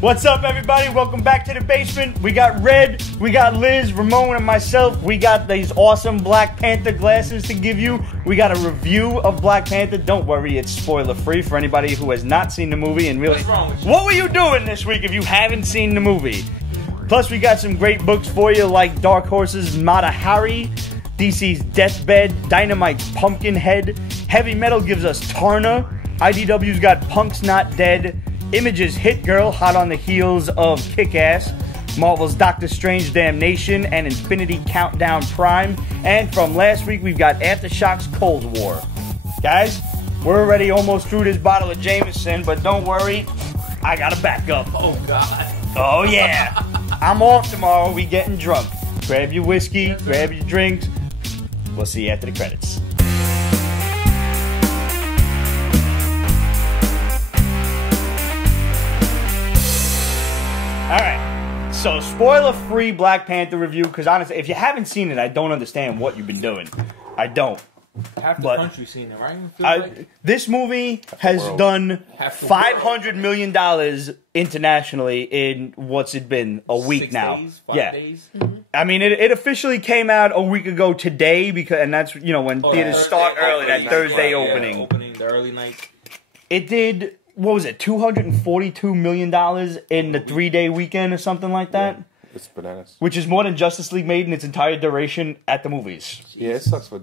What's up, everybody? Welcome back to the basement. We got Red, we got Liz, Ramon, and myself. We got these awesome Black Panther glasses to give you. We got a review of Black Panther. Don't worry, it's spoiler-free for anybody who has not seen the movie. And really, what's wrong with you? What were you doing this week if you haven't seen the movie? Plus, we got some great books for you, like Dark Horse's Mata Hari, DC's Deathbed, Dynamite's Pumpkinhead, Heavy Metal gives us Taarna, IDW's got Punk's Not Dead, Image's Hit Girl, hot on the heels of Kick-Ass, Marvel's Doctor Strange Damnation, and Infinity Countdown Prime. And from last week, we've got Aftershock's Cold War. Guys, we're already almost through this bottle of Jameson, but don't worry, I got a backup. Oh, God. Oh, yeah. I'm off tomorrow. We getting drunk. Grab your whiskey, grab your drinks. We'll see you after the credits. Alright, so spoiler-free Black Panther review, because honestly, if you haven't seen it, I don't understand what you've been doing. I don't. Half the country's seen it, right? This movie has done $500 million internationally in, what's it been, a week 6 now. Days, 5 days? Mm-hmm. I mean, it officially came out a week ago today, and that's, you know, when theaters start early, that Thursday opening. Yeah, opening, the early night. It did, what was it, $242 million in the 3-day weekend or something like that? Yeah, it's bananas. Which is more than Justice League made in its entire duration at the movies. Yeah, it sucks for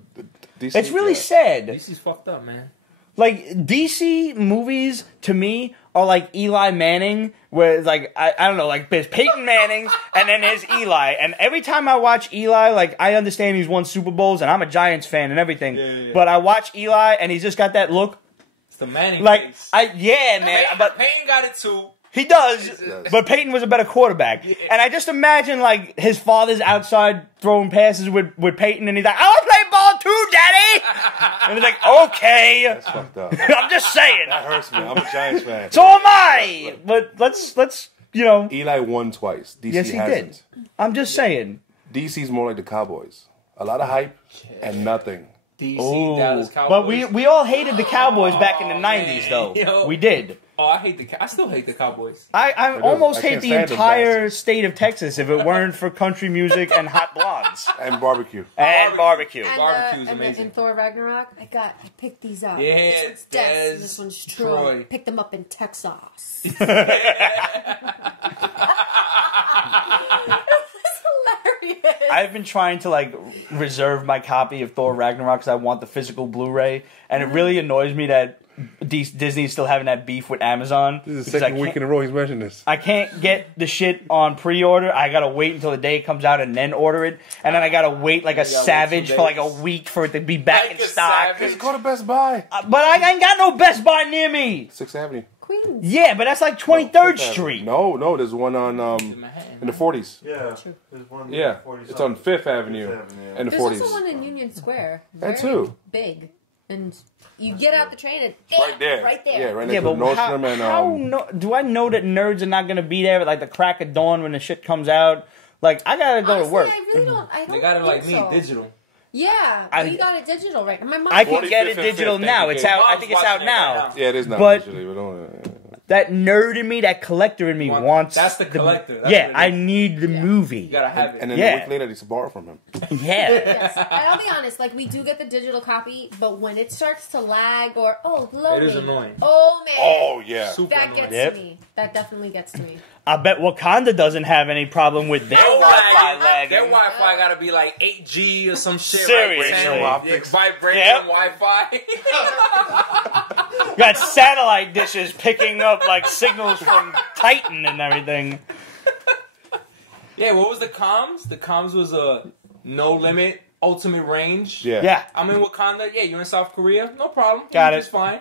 DC. It's really sad. DC's fucked up, man. Like, DC movies, to me, are like Eli Manning, where it's like, I don't know, like, there's Peyton Manning, and then there's Eli. And every time I watch Eli, like, I understand he's won Super Bowls, and I'm a Giants fan and everything, but I watch Eli, and he's just got that look. It's the Manning face. Man. But Peyton got it too. He does, but Peyton was a better quarterback. Yeah. And I just imagine, like, his father's outside throwing passes with Peyton, and he's like, I want to play ball too, Daddy! And he's like, okay. That's fucked up. I'm just saying. That hurts me. I'm a Giants fan. So am I! But let's you know. Eli won twice. DC yes, he hasn't. did. I'm just saying. DC's more like the Cowboys. A lot of hype and nothing. DC, Dallas Cowboys. But we all hated the Cowboys back in the 90s, though. Yo. We did. Oh, I still hate the Cowboys. I almost hate the entire state of Texas if it weren't for country music and hot blondes. And barbecue. And barbecue. Barbecue's amazing. In Thor Ragnarok, I picked these up. Yeah, this one's Des, and this one's Troy. Picked them up in Texas. I've been trying to, like, reserve my copy of Thor Ragnarok because I want the physical Blu-ray, and it really annoys me that Disney's still having that beef with Amazon. This is the second week in a row he's mentioned this. I can't get the shit on pre-order. I gotta wait until the day it comes out and then order it, and then I gotta wait like a savage for like a week for it to be back in stock. Just go to Best Buy. But I ain't got no Best Buy near me. 6th Avenue. Queens. Yeah, but that's like 23rd Street. No, there's one on in the 40s. Yeah, there's one. Yeah, it's on 5th Avenue in the 40s. There's also one in Union Square. That too. Big, and you get out the train and right there, Yeah, right next to Nordstrom and do I know that nerds are not gonna be there at like the crack of dawn when the shit comes out? Like I gotta go to work. I really don't. They got it like me, digital. Yeah, you got it digital, right? My mom. I can get it digital now. It's out. I think it's out now. Yeah, it is now. But digitally, that nerd in me, that collector in me wants. That's the collector. I need the movie. You gotta have it. And then a week later, I need to borrow from him. Yeah. Yes. I'll be honest. Like we do get the digital copy, but when it starts to lag or loading, it is annoying. Oh man. Oh yeah. That gets to me. That definitely gets to me. I bet Wakanda doesn't have any problem with their Wi-Fi lagging. Their Wi-Fi gotta be like 8G or some shit. Seriously. Like vibration Wi-Fi. Got satellite dishes picking up like signals from Titan and everything. Yeah, what was the comms? The comms was a no limit, ultimate range. Yeah. I'm in Wakanda. Yeah, you're in South Korea. No problem. Got it. It's fine.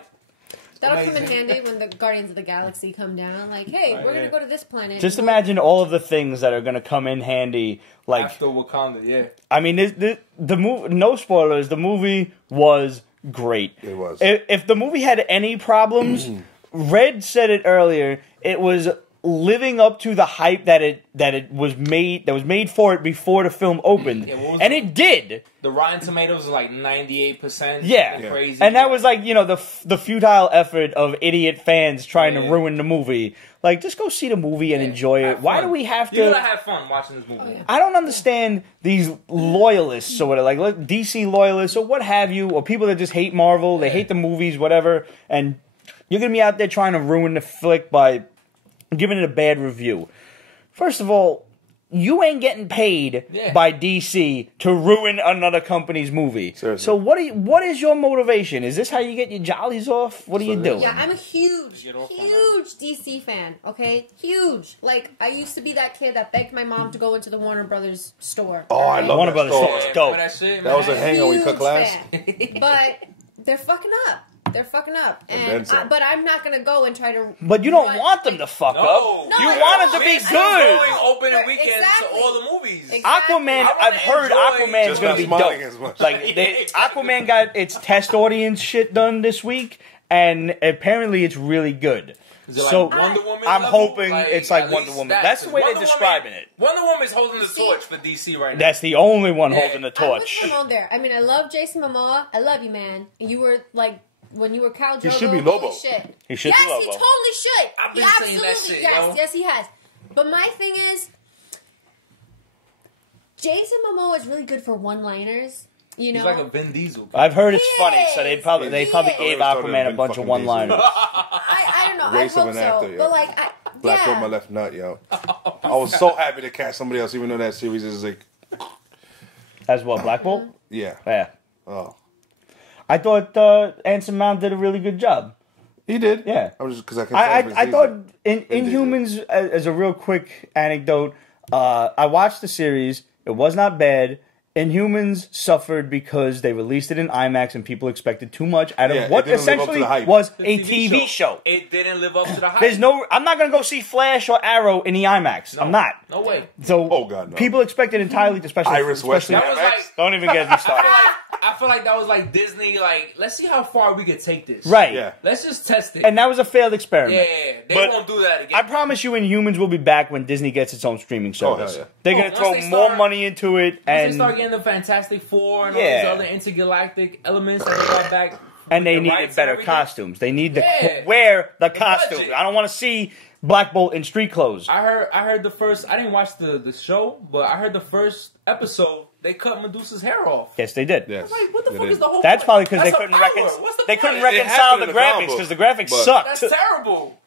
That'll come in handy when the Guardians of the Galaxy come down. Like, hey, we're going to go to this planet. Just imagine all of the things that are going to come in handy. Like after Wakanda, yeah. I mean, the movie, no spoilers, the movie was great. It was. If the movie had any problems, Red said it earlier, it was living up to the hype that was made for it before the film opened, and it did. The Rotten Tomatoes was like 98%. Yeah. Crazy. And that was like, you know, the futile effort of idiot fans trying to ruin the movie. Like, just go see the movie and enjoy it. Why do we have to? You gotta have fun watching this movie. Oh, yeah. I don't understand these loyalists or whatever, like DC loyalists or what have you, or people that just hate Marvel, they hate the movies, whatever, and you're gonna be out there trying to ruin the flick by giving it a bad review. First of all, you ain't getting paid by DC to ruin another company's movie. Seriously. So what is your motivation? Is this how you get your jollies off? What are you doing? Yeah, I'm a huge DC fan, okay? Huge. Like, I used to be that kid that begged my mom to go into the Warner Brothers store. Oh, I love Warner that Brothers store. store. Dope. That was a hangout when we cut class. But they're fucking up. They're fucking up. But I'm not going to go and try to... But you don't want them to fuck up. No, You want it to be good. Going opening weekend to all the movies. Exactly. Aquaman, I've heard Aquaman's going to be dope. As much. Like, Aquaman got its test audience shit done this week, and apparently it's really good. Is it like So Wonder Woman I'm level? hoping it's like at Wonder least Woman. That's the way they're Wonder describing Woman, it. Wonder Woman's holding the torch for DC right now. That's the only one holding the I'm with torch. Simone there. I mean, I love Jason Momoa. I love you, man. You were like... When you were Khal Drogo, should be Lobo. holy shit. He should be Lobo. Yes, he totally should. I've been He saying that absolutely, shit, yes, yo. yes, he has. But my thing is, Jason Momoa is really good for one-liners. You know, He's like a Vin Diesel. I've heard it's He funny, so they probably is. gave Aquaman a bunch of one-liners. I don't know. Race I of hope an so. actor, yo. But like, Black yeah. on my left nut, yo. I was so happy to cast somebody else, even though that series is like, As well, Black Bolt? yeah. Yeah. Oh, I thought Anson Mount did a really good job. he did. Yeah. I was just because I can't. I thought Inhumans, as a real quick anecdote, I watched the series. It was not bad. Inhumans suffered because they released it in IMAX and people expected too much out of what it didn't live up to essentially the hype. was The a TV show. It didn't live up to the hype. I'm not going to go see Flash or Arrow in the IMAX. I'm not. No way. So Oh, God, no. people expected entirely to special. Iris West. That was IMAX? like... Don't even get me started. I feel like that was like Disney, like, let's see how far we could take this. Right. Yeah. Let's just test it. And that was a failed experiment. Yeah, they But won't do that again. I promise you, Inhumans will be back when Disney gets its own streaming service. hell yeah. They're Oh, going to once throw they more start- money into it, Once they and start getting the Fantastic Four and all Yeah. these other intergalactic elements that they got back. and they the needed rights better and everything. costumes. They need to Yeah. wear the costumes. budget. I don't want to see Black Bolt in street clothes. I heard the first. I didn't watch the show, but I heard the first episode. They cut Medusa's hair off. Yes, they did. Yes. Like, what the They fuck did. is the whole? That's probably because they That's a couldn't power. What's the they point? couldn't It reconcile happened the in the comic graphics because the book, graphics but- sucked. That's terrible.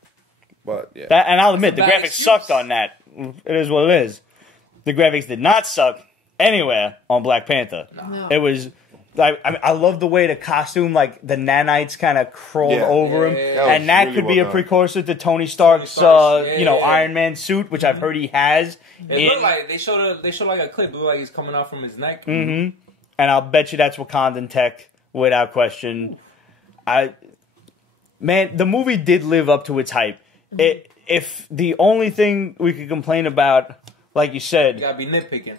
But yeah. And I'll admit, the That's a graphics bad excuse. sucked on that. It is what it is. The graphics did not suck anywhere on Black Panther. No. It was. I love the way the costume, like the nanites, kind of crawled Yeah. over him, Yeah. and that Really could be well a done. precursor to Tony Stark's, Stark's, yeah. Iron Man suit, which I've heard he has. It looked like they showed like a clip. It looked like he's coming out from his neck. And I'll bet you that's Wakandan tech, without question. Man, the movie did live up to its hype. If the only thing we could complain about, like you You said, gotta be nitpicking.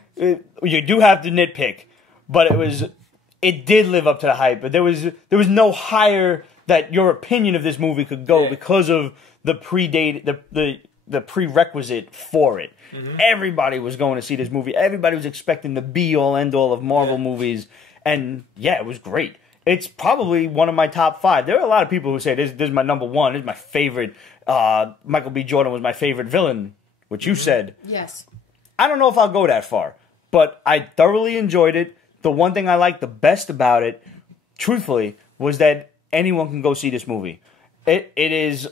you do have to nitpick, but it did live up to the hype. But there was no higher that your opinion of this movie could go because of the the prerequisite for it. Everybody was going to see this movie. Everybody was expecting the be-all, end-all of Marvel movies. And, yeah, it was great. It's probably one of my top 5. There are a lot of people who say, this is my number 1. This is my favorite. Michael B. Jordan was my favorite villain, which you said. Yes. I don't know if I'll go that far. But I thoroughly enjoyed it. The one thing I liked the best about it, truthfully, was that anyone can go see this movie. It is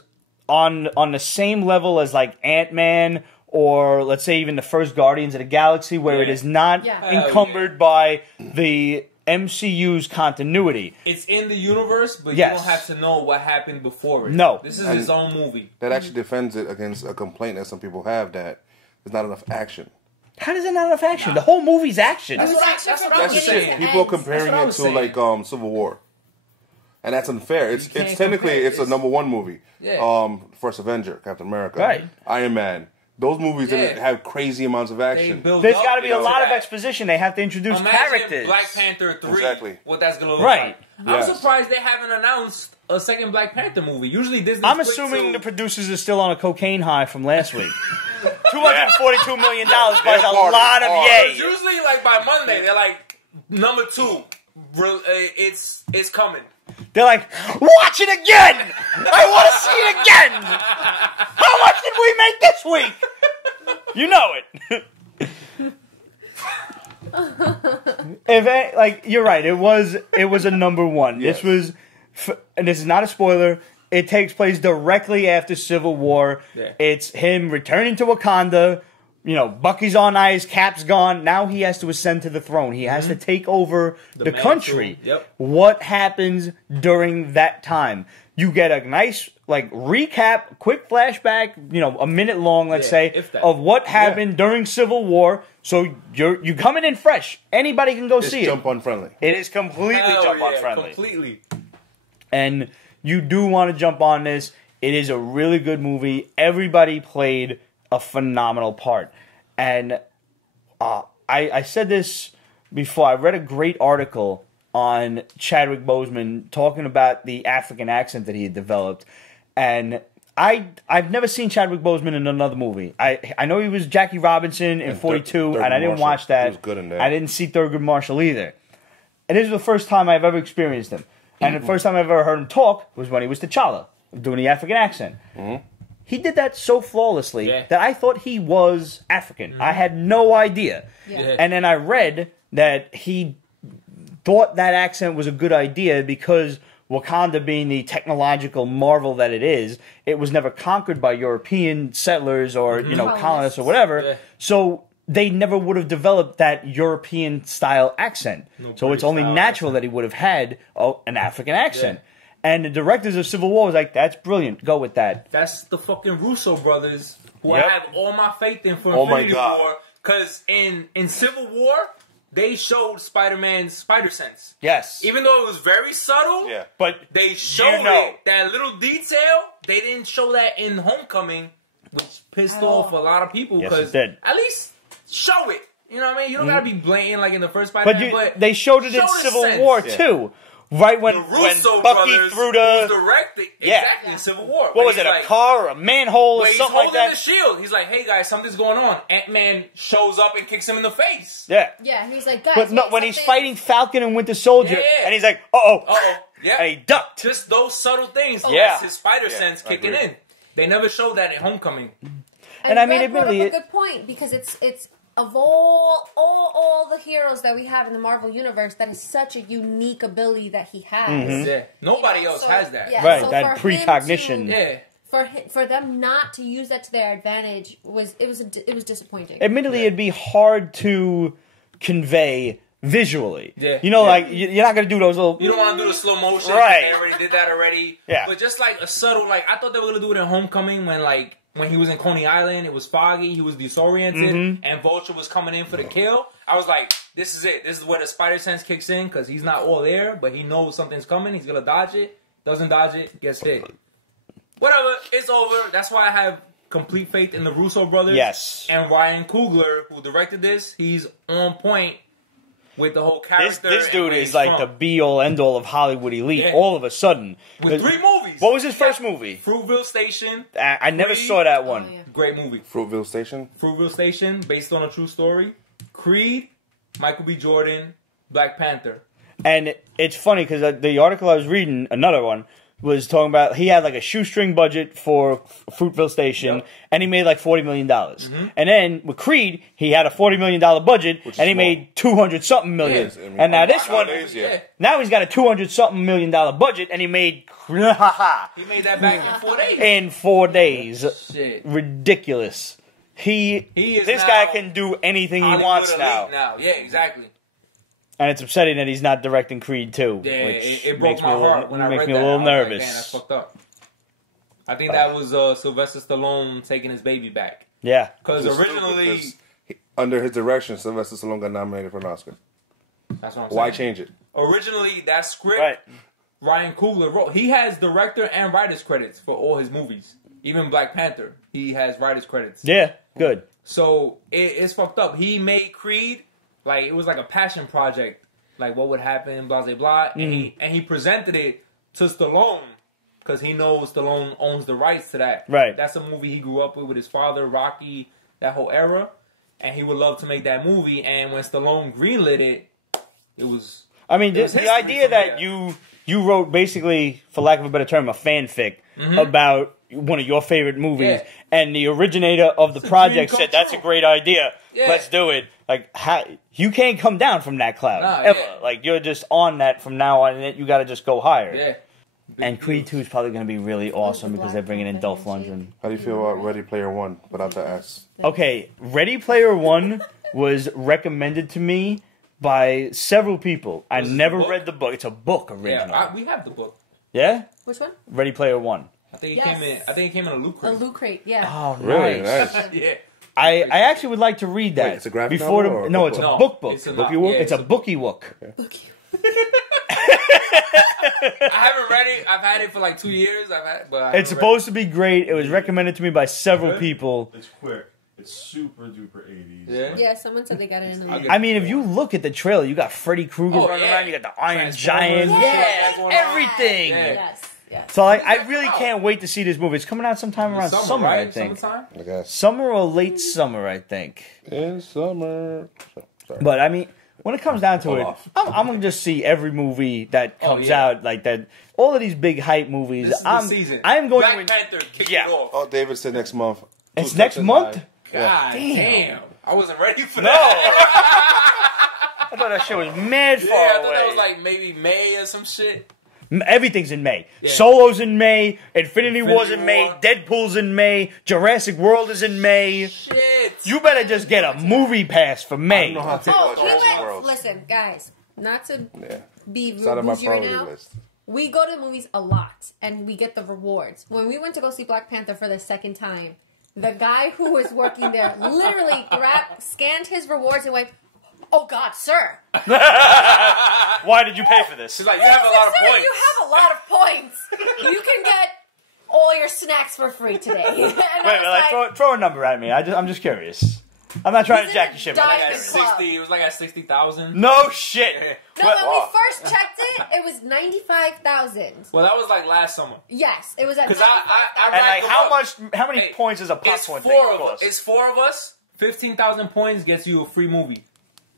on the same level as like Ant-Man or let's say even the first Guardians of the Galaxy, where it is not encumbered by the MCU's continuity. It's in the universe, but Yes. you don't have to know what happened before it. No. This is his own movie. That actually defends it against a complaint that some people have that there's not enough action. How does it not enough action? The whole movie's action. It was what I- action that's from what I was beginning saying. to People are end. comparing That's what I it was to saying. like Civil War, and that's unfair. It's can't technically compare. it's a number 1 movie. Yeah. First Avenger, Captain America, Right. Iron Man, Those movies didn't have crazy amounts of action. There's got to be a lot of exposition. They have to introduce characters. Black Panther 3. Exactly. What that's gonna look Right. like. I'm surprised they haven't announced a second Black Panther movie. Usually Disney. I'm assuming the producers are still on a cocaine high from last week. $242 million buys a lot of yay. Usually, like by Monday, they're like number 2. It's coming. They're like, watch it again! I want to see it again! How much did we make this week? You know it. You're right. It was a number 1. Yes. And this is not a spoiler. It takes place directly after Civil War. Yeah. It's him returning to Wakanda. You know, Bucky's on ice, Cap's gone. Now he has to ascend to the throne. He has to take over the country. Yep. What happens during that time? You get a nice, recap, quick flashback, a minute long, let's say, of what happened during Civil War. So you're coming in fresh. Anybody can go see it. It's jump on friendly. It is completely jump on friendly. Completely. And you do want to jump on this. It is a really good movie. Everybody played a phenomenal part. And I said this before. I read a great article on Chadwick Boseman talking about the African accent that he had developed. And I've never seen Chadwick Boseman in another movie. I know he was Jackie Robinson in 42, and I didn't watch that. He was good in that. I didn't see Thurgood Marshall either. And this is the first time I've ever experienced him. And the first time I've ever heard him talk was when he was T'Challa, doing the African accent. Mm-hmm. He did that so flawlessly that I thought he was African. I had no idea. Yeah. And then I read that he thought that accent was a good idea because Wakanda being the technological marvel that it is, it was never conquered by European settlers or, colonists or whatever. Yeah. So they never would have developed that European-style accent. So it's only natural that he would have had an African accent. Yeah. And the directors of Civil War was like, that's brilliant. Go with that. That's the fucking Russo brothers who I have all my faith in for Infinity War. Because in Civil War, they showed Spider-Man's spider sense. Yes. Even though it was very subtle, but they showed it. That little detail, they didn't show that in Homecoming, which pissed off a lot when because at least show it. You know what I mean? You don't gotta be blatant like in the first Spider-Man, but they showed it in Civil War too. Right when Bucky threw the directed exactly in Civil War. What was it? A car or a manhole or something like that? He's holding the shield. He's like, "Hey guys, something's going on." Ant-Man shows up and kicks him in the face. Yeah. Yeah. He's like, "Guys." But no, when he's fighting Falcon and Winter Soldier, and he's like, "Uh oh." Yeah. And he ducked. Just those subtle things. That's his spider sense kicking in. They never showed that in Homecoming. And I mean, it really a good point because it's. Of all the heroes that we have in the Marvel Universe, that is such a unique ability that he has. Mm-hmm. Yeah. Nobody else has that. Yeah, right, so that precognition. For them not to use that to their advantage was disappointing. Admittedly, it'd be hard to convey visually. Yeah. You're not going to do those little... You don't want to do the slow motion. Right. They already did that already. Yeah. But just like a subtle, I thought they were going to do it in Homecoming when he was in Coney Island, it was foggy, he was disoriented, and Vulture was coming in for the kill. I was like, this is it. This is where the spider sense kicks in, because he's not all there, but he knows something's coming. He's going to dodge it. Doesn't dodge it, gets hit. Whatever, it's over. That's why I have complete faith in the Russo brothers. Yes. And Ryan Coogler, who directed this, he's on point with the whole character. This dude is like the be-all, end-all of Hollywood elite all of a sudden. With 3 movies. What was his first movie? Fruitville Station. I never saw that one. Oh, yeah. Great movie. Fruitville Station? Fruitville Station, based on a true story. Creed, Michael B. Jordan, Black Panther. And it's funny because the article I was reading, another one, was talking about he had like a shoestring budget for Fruitville Station, and he made like $40 million. And then with Creed, he had a $40 million budget, and he made 200-something million. Yeah, and now this one, now he's got a 200-something million budget, and he made he made that back in 4 days. In 4 days, shit, ridiculous. He is this guy can do anything he wants now. Yeah, exactly. And it's upsetting that he's not directing Creed 2. Yeah, which it broke my heart when I read that. Makes me a little nervous. Like, man, that's fucked up. I think that was Sylvester Stallone taking his baby back. Yeah. Because originally... under his direction, Sylvester Stallone got nominated for an Oscar. That's what I'm saying. Why change it? Originally, that script, Ryan Coogler wrote. He has director and writer's credits for all his movies. Even Black Panther, he has writer's credits. Yeah, good. So it's fucked up. He made Creed like it was like a passion project, like what would happen, blah blah blah, and he presented it to Stallone because he knows Stallone owns the rights to that. Right. That's a movie he grew up with his father, Rocky, that whole era, and he would love to make that movie. And when Stallone greenlit it, it was. I mean, it was the history idea from that there. you wrote basically, for lack of a better term, a fanfic about one of your favorite movies, and the originator of the project said, "That's a great idea. Yeah. Let's do it." Like, you can't come down from that cloud ever. Yeah. Like, you're just on that from now on, and you got to just go higher. Yeah. And Creed 2 is probably going to be really awesome because they're bringing in Dolph Lundgren. How do you feel about Ready Player One without the S? Okay, Ready Player One was recommended to me by several people. I never read the book. It's a book original. Yeah, we have the book. Yeah? Which one? Ready Player One. I think it came in. I think it came in a loot A crate. loot crate, yeah. Oh, Really nice. nice. Yeah. I actually would like to read that. Wait, it's a graphic before novel or a No, book it's a book? book. It's a Bookie no- Wook? yeah, It's a bookie wook. I haven't read it. I've had it for like 2 years. But I haven't read It's supposed to be great. It was recommended to me by several people. It's quick. It's super duper 80s. Yeah. Yeah, someone said they got it in the I mean, if you look at the trailer, you got Freddy Krueger running yeah. around. You got the Iron Transformers Giant. and shit like that going on. Everything. Yeah. Yes, yes. So I really can't wait to see this movie. It's coming out sometime around summer, right? I think. Summertime? I guess. Summer or late summer, I think. In summer. Sorry. But I mean, when it comes down to Hold it, off. I'm gonna just see every movie that comes yeah. out like that. All of these big hype movies. This is the season. I'm going Black to. Panther kicked Yeah. it off. Oh, David said next month. It's Two next steps month? aside. God Damn. damn. I wasn't ready for No. that. I thought that shit was mad Yeah, far I thought away. that was like maybe May or some shit. Everything's in May. Yeah. Solo's in May. Infinity War's in War. May. Deadpool's in May. Jurassic World is in May. Shit. You better just get a movie pass for I May. don't know how to think Oh, about we Jurassic went. World. Listen, guys, not to Yeah. be It's out of my bougie right priority now. list. We go to the movies a lot, and we get the rewards. When we went to go see Black Panther for the second time, the guy who was working there literally scanned his rewards and went, "Oh God, sir! Why did you pay for this? She's like, you have a lot of Sir, points. you have a lot of points. You can get all your snacks for free today." And I Wait, was like, throw a number at me. I'm just curious. I'm not trying to He's jack in your shit. a but I'm Like just at Diamond curious. Club. 60, it was like at 60,000. No shit. no, What- when we first checked it, it was 95,000. Well, that was like last summer. Yes, it was at 'Cause 95,000. And like, racked them up. how many Hey, points is a It's popcorn thing four of us. cost? It's 4 of us. 15,000 points gets you a free movie.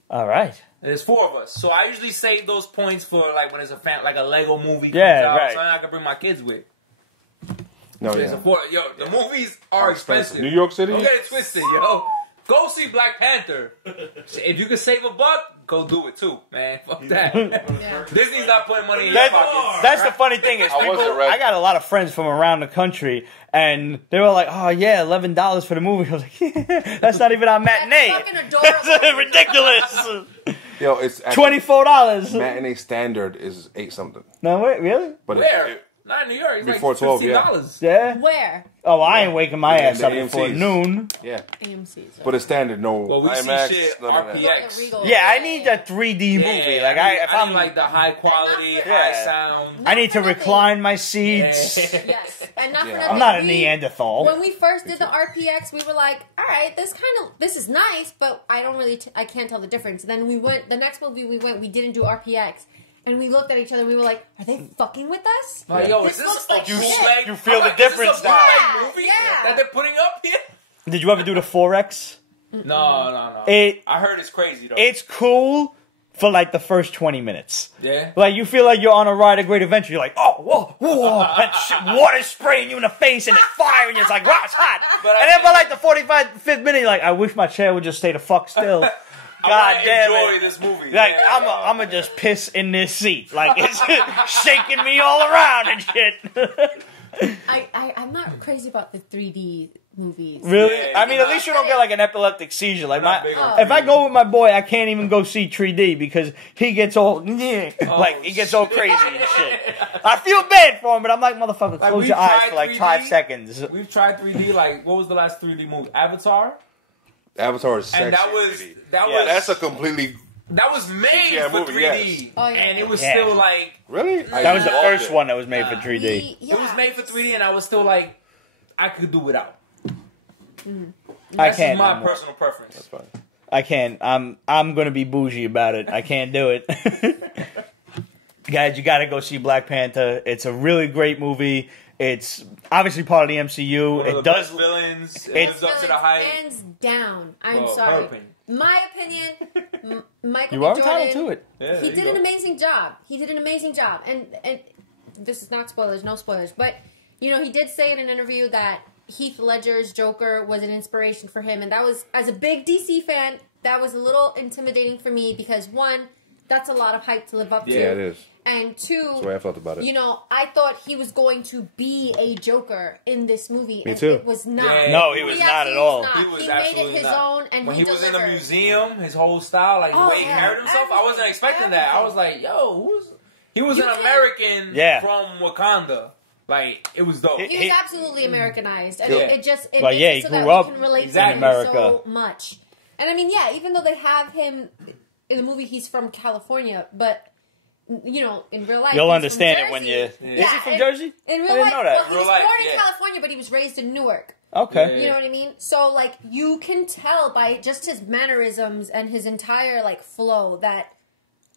All right. There's 4 of us, so I usually save those points for like when it's like a Lego movie comes Yeah, out, right. something I can bring my kids with. No, There's yeah. a 4. Yo, the movies are expensive. New York City? Don't get it twisted, yo. Go see Black Panther. If you can save $1, go do it too, man. Fuck that. Yeah. Disney's not putting money in your pocket. That's the funny thing is, I wasn't people, ready. I got a lot of friends from around the country, and they were like, "Oh yeah, $11 for the movie." I was like, yeah, "That's not even our matinee. That's fucking adorable. That's ridiculous. Yo, it's actually, $24." matinee standard is 8 something. No, wait, really? But Where? Not in New York. It's Before like 12, $15. Yeah. Where? Oh, I ain't waking my Yeah, ass the up before AMCs. noon. yeah, AMC's. but it's standard. No Well, we IMAX. see shit none of that. RPX. Yeah, I need that 3D movie. Like if I I'm need like the high quality, Yeah. high sound. I need to Not for nothing. recline my seats. Yeah. Yes, and not for Yeah. nothing. I'm not a we- Neanderthal. When we first did the RPX, we were like, "All right, this is nice, but I don't really, I can't tell the difference." Then we went. The next movie we didn't do RPX, and we looked at each other and we were like, "Are they fucking with us?" Like, yo, This is looks this like a shit. bootleg? You feel I'm the like, is this difference a now. bootleg movie Yeah. that they're putting up here? Did you ever do the 4X? No. It I heard it's crazy though. it's cool for like the first 20 minutes. Yeah. Like you feel like you're on a ride of great adventure. You're like, oh, whoa, and shit, water's spraying you in the face and it's fire and it's like, wow, it's hot. But and then by like the 5th minute, you're like, I wish my chair would just stay the fuck still. I God wanna damn enjoy it. this movie. Like Yeah. I'm gonna just piss in this seat, like it's shaking me all around and shit. I'm not crazy about the 3D movies. Really? Yeah, I mean, at least you don't get like an epileptic seizure. Like Not big on if I go with my boy, I can't even go see 3D because he gets all like he gets all crazy and shit. I feel bad for him, but I'm like, motherfucker, Like, close we your eyes tried for like 3D. 5 seconds. We've tried 3D. Like, what was the last 3D movie? Avatar. Avatar is sexy. And that was Yeah, that's a completely that was made CGI for movie, 3D, yes. Oh, yeah. and it was Yeah. still like really. That was the loved first it. one that was made for 3D. it was made for 3D, and I was still like, I could do without. I can't. That's my no more. personal preference. That's fine. I can't. I'm gonna be bougie about it. I can't do it. Guys, you gotta go see Black Panther. It's a really great movie. It's obviously part of the MCU. One of It the does. best villains. It It's- lives up to the hype. Hands down. I'm Well, sorry. her opinion. My opinion, Michael You B. are Jordan, entitled to it. Yeah, he there did you an go. amazing job. He did an amazing job. And this is not spoilers, no spoilers. But, you know, he did say in an interview that Heath Ledger's Joker was an inspiration for him. And that was, as a big DC fan, that was a little intimidating for me because, one, that's a lot of hype to live up to. Yeah, it is. And two, That's the way I felt about it. you know, I thought he was going to be a Joker in this movie. Me and too. It was not. Yeah. No, he was not at absolutely all. was not. He was He made it absolutely his not. own, and When he he was in the delivered. museum, his whole style, like the Oh, way he yeah. carried himself, I wasn't expecting that. I was like, yo, he was You an can't- American Yeah. from Wakanda. Like, it was dope. He was absolutely Americanized, and Yeah. it just it Well, makes yeah, it he so grew that up we can relate exactly. to him in America. so much. And I mean, yeah, even though they have him in the movie, he's from California, but you know, in real life, You'll he's understand from it when Jersey. you. Is he from in- Jersey? In real I didn't life, know that. well, he Real was life, born in yeah. California, but he was raised in Newark. Okay. You know what I mean? So, like, you can tell by just his mannerisms and his entire, like, flow that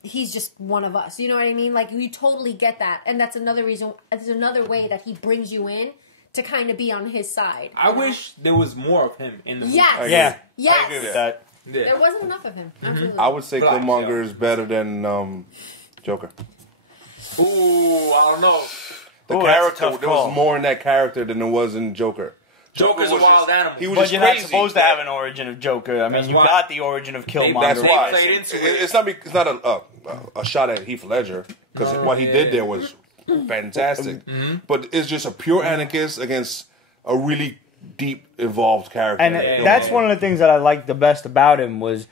he's just one of us. You know what I mean? Like, you totally get that. And that's another reason, that's another way that he brings you in to kind of be on his side. I wish there was more of him in the movie. Yes. Yeah. Yes. I agree with that. Yeah. There wasn't enough of him. Absolutely. I would say Black, Killmonger yeah. is better than Joker. Ooh, I don't know. The Ooh, that's a character, tough there call. was more in that character than there was in Joker. Joker's was a wild just- animal. He was But just you're crazy. not supposed to have an origin of Joker. I mean, That's you why. got the origin of Killmonger. That's They why. played into it. It's not a shot at Heath Ledger because what he did there was fantastic. But it's just a pure anarchist against a really deep, involved character. And Yeah, that's yeah. one of the things that I liked the best about him was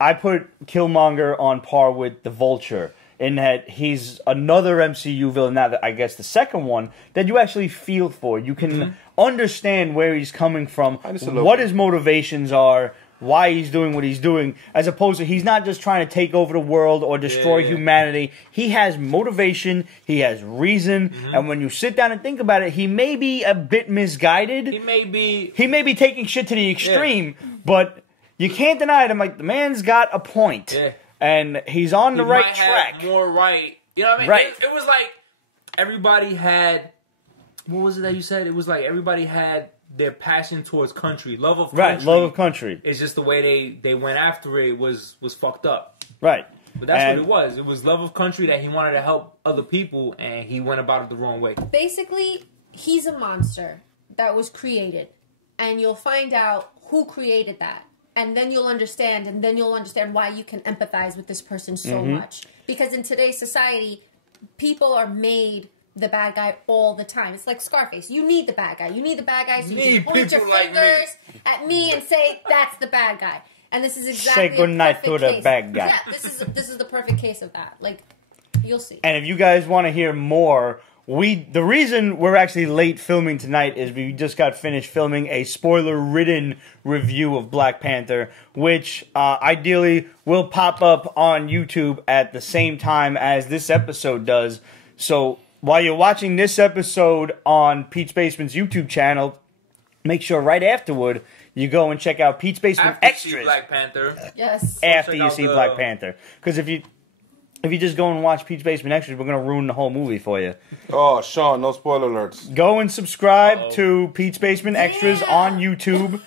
I put Killmonger on par with the Vulture in that he's another MCU villain, now that I guess the second one, that you actually feel for. You can understand where he's coming from, I just love what it. his motivations are, why he's doing what he's doing, as opposed to he's not just trying to take over the world or destroy Yeah. humanity. He has motivation, he has reason, and when you sit down and think about it, he may be a bit misguided. He may be. He may be taking shit to the extreme, but you can't deny it. I'm like, the man's got a point. Yeah. And he's on the he right might track. have more right. You know what I mean? Right. It was like everybody had. What was it that you said? It was like everybody had their passion towards country, love of country. Right, love of country. It's just the way they went after it was fucked up. Right. But that's And- what it was. It was love of country that he wanted to help other people, and he went about it the wrong way. Basically, he's a monster that was created. And you'll find out who created that. And then you'll understand, why you can empathize with this person so much. Because in today's society, people are made the bad guy all the time. It's like Scarface. You need the bad guy. You need the bad guy so you Need can point your people like me. fingers at me and say, that's the bad guy. And this is exactly Say goodnight to a perfect the case. bad guy. Yeah, this is the perfect case of that. Like, you'll see. And if you guys want to hear more, the reason we're actually late filming tonight is we just got finished filming a spoiler-ridden review of Black Panther, which ideally will pop up on YouTube at the same time as this episode does. So while you're watching this episode on Pete's Basement's YouTube channel, make sure right afterward you go and check out Pete's Basement After you see Extras Black Panther. Yes. after check you out see the- Black Panther. Because if you just go and watch Pete's Basement Extras, we're going to ruin the whole movie for you. Oh, Sean, no spoiler alerts. Go and subscribe to Pete's Basement Extras Yeah. on YouTube.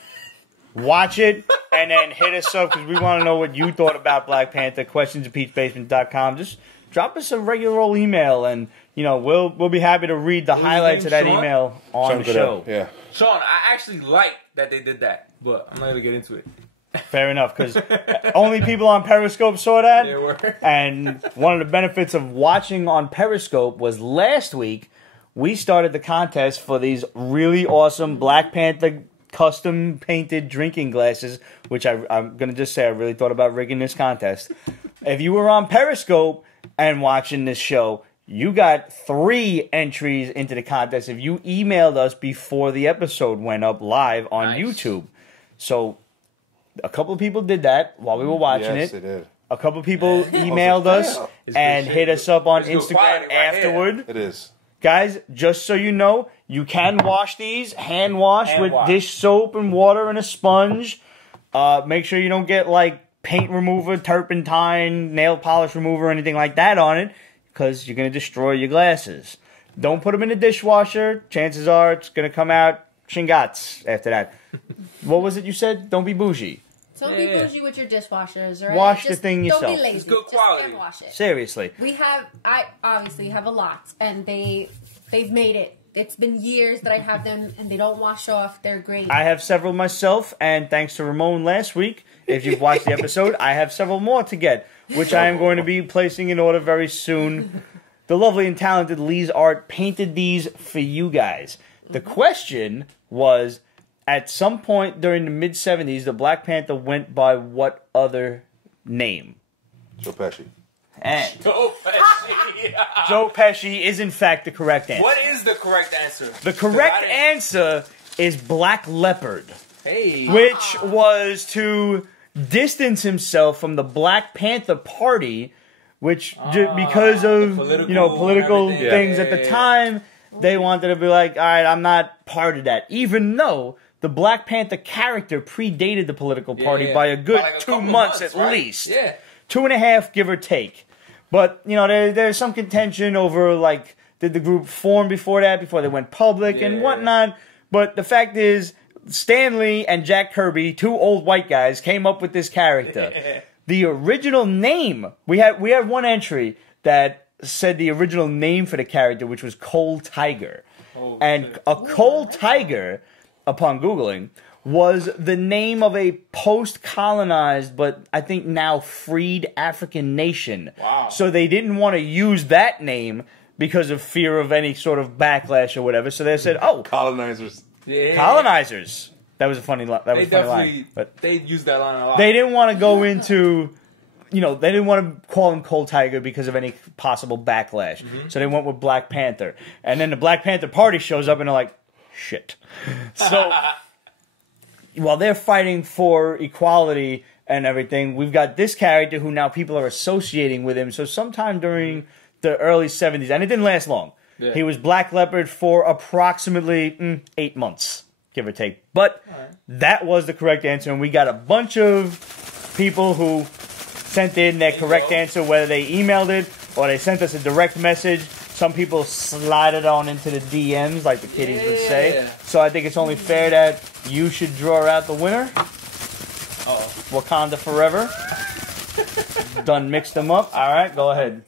Watch it, and then hit us up because we want to know what you thought about Black Panther. Questions at Pete'sBasement.com. Just drop us a regular old email, and we'll be happy to read the his highlights name, of that Sean? email on Sean the Goodell, show. Yeah. Sean, I actually like that they did that, but I'm not gonna get into it. Fair enough, because only people on Periscope saw that. They were. And one of the benefits of watching on Periscope was last week we started the contest for these really awesome Black Panther custom painted drinking glasses, which I'm going to just say I really thought about rigging this contest. If you were on Periscope and watching this show, you got 3 entries into the contest if you emailed us before the episode went up live on Nice. YouTube. So a couple of people did that while we were watching Yes, it. it did. A couple people emailed us It's and good hit shit. us up on It's good Instagram quality right here. afterward. It is. Guys, just so you know, You can wash these, hand wash Hand with wash. dish soap and water and a sponge. Make sure you don't get like paint remover, turpentine, nail polish remover, or anything like that on it, because you're going to destroy your glasses. Don't put them in the dishwasher. Chances are it's going to come out shingats after that. What was it you said? Don't be bougie. Don't be bougie with your dishwashers, right? Wash the thing yourself. Don't be lazy. It's good quality. Just hand wash it. Seriously. I obviously have a lot, and they've made it. It's been years that I have them, and they don't wash off. They're great. I have several myself, and thanks to Ramon last week, if you've watched the episode, I have several more to get, which I am going to be placing in order very soon. The lovely and talented Lee's Art painted these for you guys. The question was, at some point during the mid-'70s, the Black Panther went by what other name? Joe Pesci. And Joe Pesci. Joe Pesci is in fact the correct answer. What is the correct answer? The correct answer is Black Leopard, Hey. which was to distance himself from the Black Panther Party, which because of political and everything. things Yeah, at the yeah, yeah. time, they wanted to be like, all right, I'm not part of that, even though the Black Panther character predated the political party by a good By like a 2 couple months at right? least. Yeah. 2.5, give or take. But, you know, there's some contention over, like, did the group form before they went public and whatnot. But the fact is, Stan Lee and Jack Kirby, 2 old white guys, came up with this character. The original name, we had one entry that said the original name for the character, which was Cold Tiger. A Cold Tiger, upon Googling, was the name of a post-colonized, but I think now freed African nation. Wow. So they didn't want to use that name because of fear of any sort of backlash or whatever. So they said, "Oh, Colonizers. Yeah. colonizers." That was a funny line. That They was a funny definitely line. But they use that line a lot. they didn't want to go into, you know, they didn't want to call him Cold Tiger because of any possible backlash. So they went with Black Panther. And then the Black Panther Party shows up and they're like, shit. So while they're fighting for equality and everything, we've got this character who now people are associating with him. So sometime during the early 70s, and it didn't last long, he was Black Leopard for approximately 8 months, give or take. But that was the correct answer, and we got a bunch of people who sent in their correct answer, whether they emailed it or they sent us a direct message. Some people slide it on into the DMs, like the kiddies would say. So I think it's only fair that you should draw out the winner. Wakanda Forever. Done mixed them up. All right, go ahead.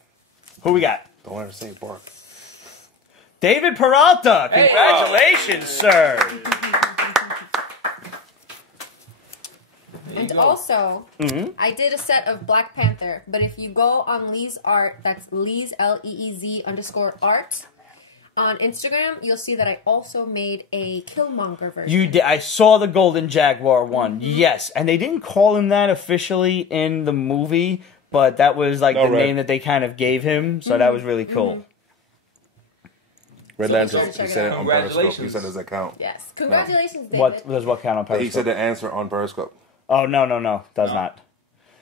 Who we got? Don't ever say bark. David Peralta. Congratulations, sir. And also, I did a set of Black Panther, but if you go on Lee's Art, that's Lee's _art on Instagram, you'll see that I also made a Killmonger version. You did. I saw the Golden Jaguar one. Yes, and they didn't call him that officially in the movie, but that was like the name that they kind of gave him. So that was really cool. Red So Lantern, check he it said it out. on Periscope. He Congratulations. said, does that count? Yes. Congratulations, David. What does what count on Periscope? He said the answer on Periscope. Oh, no. Does not.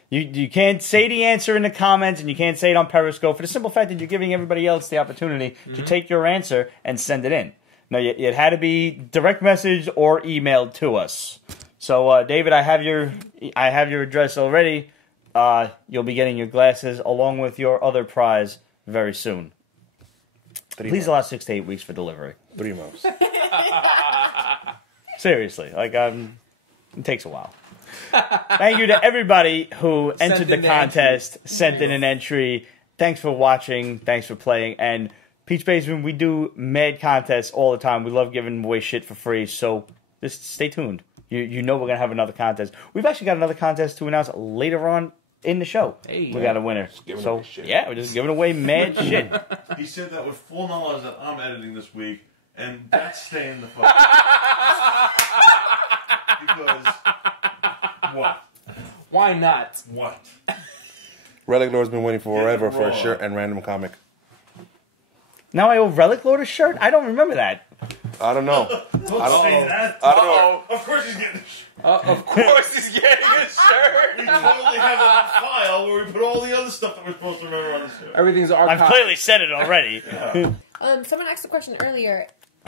You can't say the answer in the comments, and you can't say it on Periscope for the simple fact that you're giving everybody else the opportunity to take your answer and send it in. No, it had to be direct message or emailed to us. So, David, I have your address already. You'll be getting your glasses along with your other prize very soon. Please allow 6 to 8 weeks for delivery. Primos. Seriously, like it takes a while. Thank you to everybody who entered the contest, sent in an entry. Thanks for watching. Thanks for playing. And Peach Basement, we do mad contests all the time. We love giving away shit for free. So just stay tuned. You know we're going to have another contest. We've actually got another contest to announce later on in the show. Hey. We got a winner. giving So away shit. yeah, we're just giving away mad shit. He said that with full knowledge that I'm editing this week, and that's staying the fuck. Because what? Why not? What? Relic Lord's been waiting forever Get it for a raw. shirt and random comic. Now I owe Relic Lord a shirt? I don't remember that. I don't know. Don't say that. I don't know. Of course he's getting. Of course he's getting a shirt. We totally have it on file where we put all the other stuff that we're supposed to remember on the show. Everything's I've archived. clearly said it already. Someone asked a question earlier.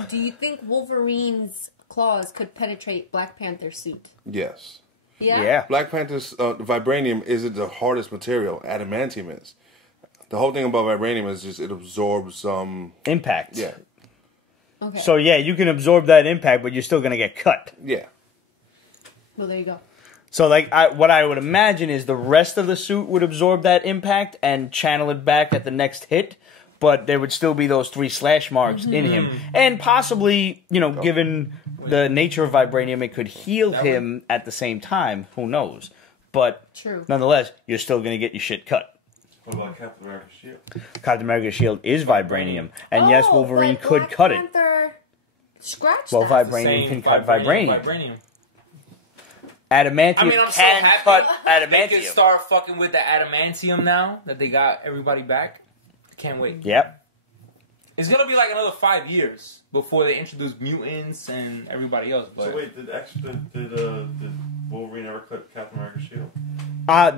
Do you think Wolverine's claws could penetrate Black Panther's suit? Yes. Yeah? Black Panther's vibranium isn't the hardest material. Adamantium is. The whole thing about vibranium is just it absorbs impact. Yeah. Okay. So yeah, you can absorb that impact, but you're still gonna get cut. Yeah. Well, there you go. So like, what I would imagine is the rest of the suit would absorb that impact and channel it back at the next hit, but there would still be those 3 slash marks in him, and possibly, you know, given the nature of vibranium, it could heal him at the same time. Who knows? But True. nonetheless, you're still gonna get your shit cut. What about Captain America's shield? Captain America's shield is vibranium, and yes, Wolverine could cut it. Scratch Well, that. vibranium can cut vibranium. Vibranium. Adamantium I mean, I'm so can happy cut they can adamantium. start fucking with the adamantium now that they got everybody back. Can't wait. Yep. It's gonna be like another 5 years before they introduce mutants and everybody else. But So wait, did Wolverine ever cut Captain America's shield?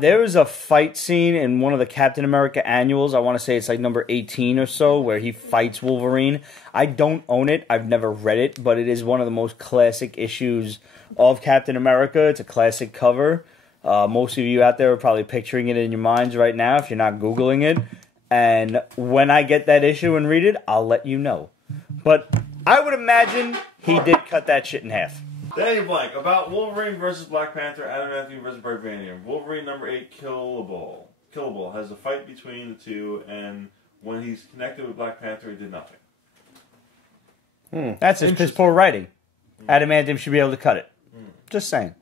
There was a fight scene in one of the Captain America annuals. I want to say it's like number 18 or so, where he fights Wolverine. I don't own it. I've never read it, but it is one of the most classic issues of Captain America. It's a classic cover. Most of you out there are probably picturing it in your minds right now if you're not Googling it. And when I get that issue and read it, I'll let you know. But I would imagine he did cut that shit in half. Danny Blank, about Wolverine versus Black Panther, Adamantium versus Vibranium. Wolverine number 8, Killable, has a fight between the two, and when he's connected with Black Panther, he did nothing. That's his piss poor writing. Adamantium should be able to cut it. Just saying.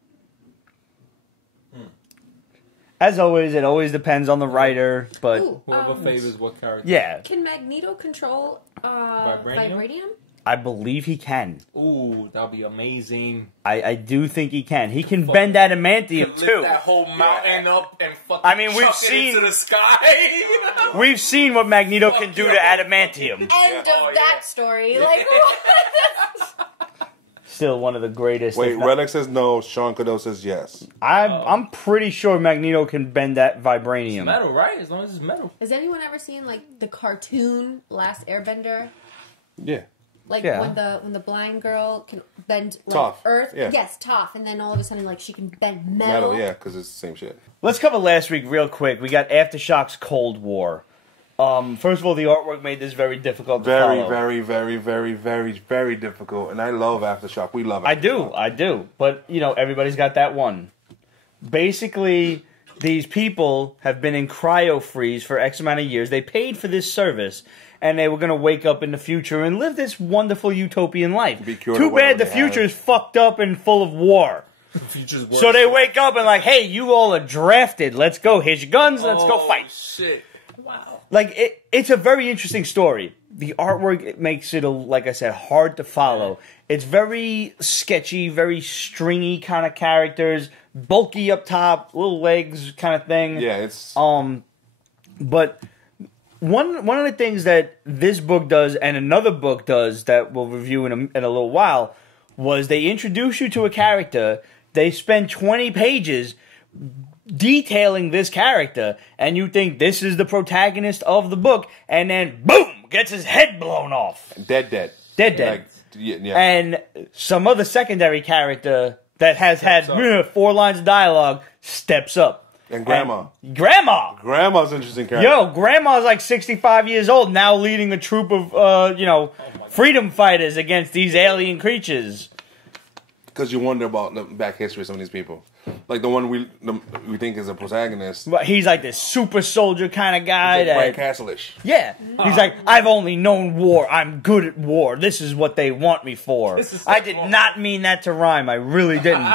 As always, it always depends on the writer, but Ooh, whoever favors what character. yeah, Can Magneto control vibranium? I believe he can. Ooh, that'll be amazing. I do think he can. He can bend adamantium Lift too. that whole mountain up and fucking I mean, we've chuck seen- it into the sky. We've seen what Magneto can do to adamantium. End of Oh, yeah. that story. Like, Still one of the greatest. Wait, if not- Relic says no. Sean Cadeau says yes. I'm pretty sure Magneto can bend that vibranium. Metal, right? As long as it's metal. has anyone ever seen like the cartoon Last Airbender? Yeah. Like Yeah. when the blind girl can bend like Toph, earth. yeah. Yes, Toph, and then all of a sudden like she can bend metal. Metal, yeah, because it's the same shit. Let's cover last week real quick. We got Aftershock's Cold War. First of all, the artwork made this very difficult to Very, follow. very, very, very, very, very difficult. And I love Aftershock. We love it. I do. But, you know, everybody's got that one. Basically, these people have been in cryo freeze for X amount of years. They paid for this service, and they were going to wake up in the future and live this wonderful utopian life. Be cured Too of whatever bad the they future have. is fucked up and full of war. Future's worse. So they wake up and like, hey, you all are drafted. Let's go. Here's your guns. Let's go fight. Shit. Wow. Like, it's a very interesting story. The artwork, it makes it, like I said, hard to follow. It's very sketchy, very stringy kind of characters, bulky up top, little legs kind of thing. Yeah, it's... But one of the things that this book does and another book does that we'll review in a little while was they introduce you to a character. They spend 20 pages detailing this character, and you think this is the protagonist of the book, and then boom, gets his head blown off. Dead. Dead. Yeah. And some other secondary character that has had 4 lines of dialogue steps up. And Grandma. Grandma! Grandma's an interesting character. Yo, Grandma's like 65 years old, now leading a troop of, freedom fighters against these alien creatures. Because you wonder about the back history of some of these people. Like the one we think is a protagonist. But he's like this super soldier kind of guy. Like Brian that, Castle-ish. yeah. He's like, I've only known war. I'm good at war. This is what they want me for. I did not mean that to rhyme. I really didn't.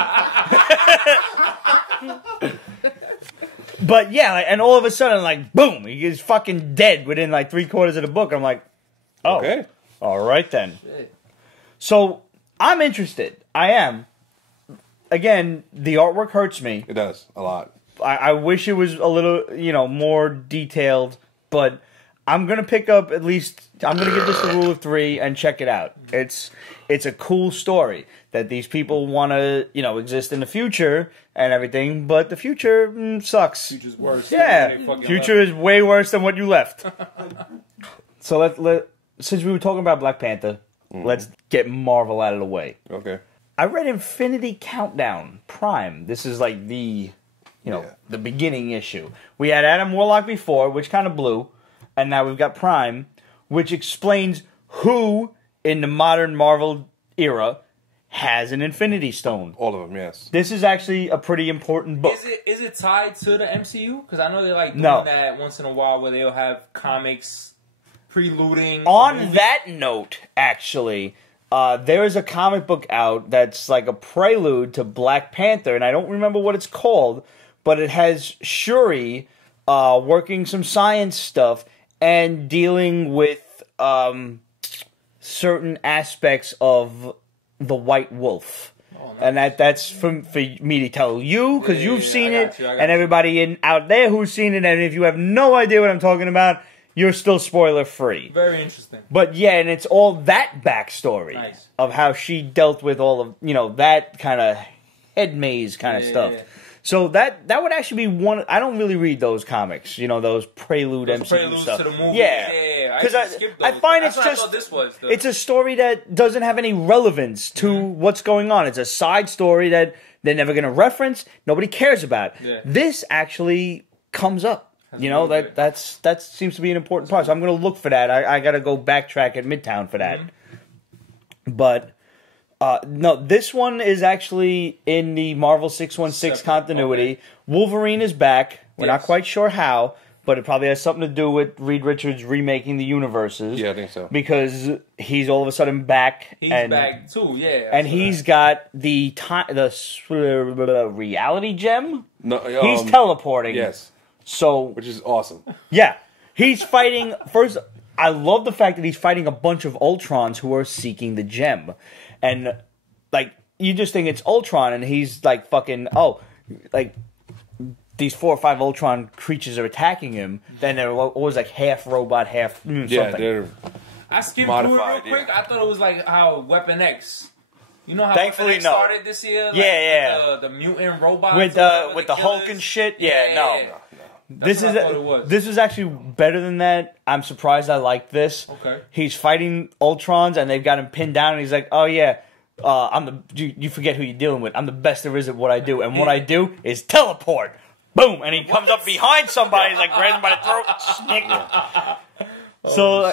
But yeah, and all of a sudden, like, boom, he is fucking dead within like 3/4 of the book. I'm like, oh, Okay. all right then. So I'm interested. I am. Again, the artwork hurts me. It does. A lot. I wish it was a little, more detailed, but I'm going to pick up I'm going to give this the rule of 3 and check it out. It's a cool story that these people want to, exist in the future and everything, but the future sucks. Future's worse. Yeah, future is way worse than what you left. So since we were talking about Black Panther, Let's get Marvel out of the way. Okay. I read Infinity Countdown Prime. This is like the beginning issue. We had Adam Warlock before, which kind of blew, and now we've got Prime, which explains who in the modern Marvel era has an Infinity Stone. All of them, yes. This is actually a pretty important book. Is it tied to the MCU? Because I know they like doing that once in a while, where they'll have comics preluding. On that note, actually, there is a comic book out that's like a prelude to Black Panther, and I don't remember what it's called, but it has Shuri working some science stuff and dealing with certain aspects of the White Wolf. Oh, nice. And that's for me to tell you, because you've seen it, and everybody out there who's seen it, and if you have no idea what I'm talking about, you're still spoiler free. Very interesting. But yeah, and it's all that backstory of how she dealt with all of, that kind of head maze kind of stuff. Yeah. So that would actually be one. I don't really read those comics, those prelude MCU stuff. To the movie. Yeah, because I find it's just it's a story that doesn't have any relevance to what's going on. It's a side story that they're never going to reference. Nobody cares about. Yeah. This actually comes up. That seems to be an important part. So I'm going to look for that. I got to go backtrack at Midtown for that. But. No, this one is actually in the Marvel 616 continuity. Okay. Wolverine is back. We're not quite sure how, but it probably has something to do with Reed Richards remaking the universes. Yeah, I think so. Because he's all of a sudden back. He's back too, yeah. And he's got the reality gem? No, he's teleporting. Yes. Which is awesome. Yeah. He's fighting... First, I love the fact that he's fighting a bunch of Ultrons who are seeking the gem. And, you just think it's Ultron, and he's these 4 or 5 Ultron creatures are attacking him. Then they're always half robot, half something. They're I skimmed through it real quick. I thought it was like how Weapon X. You know how Thankfully, Weapon X started this year? The mutant robots. With the Hulk and shit? No. This is actually better than that. I'm surprised I like this. Okay. He's fighting Ultrons, and they've got him pinned down, and he's like, oh yeah, you forget who you're dealing with. I'm the best there is at what I do, and what I do is teleport. Boom! And he comes up behind somebody, he's grabs him by the throat. So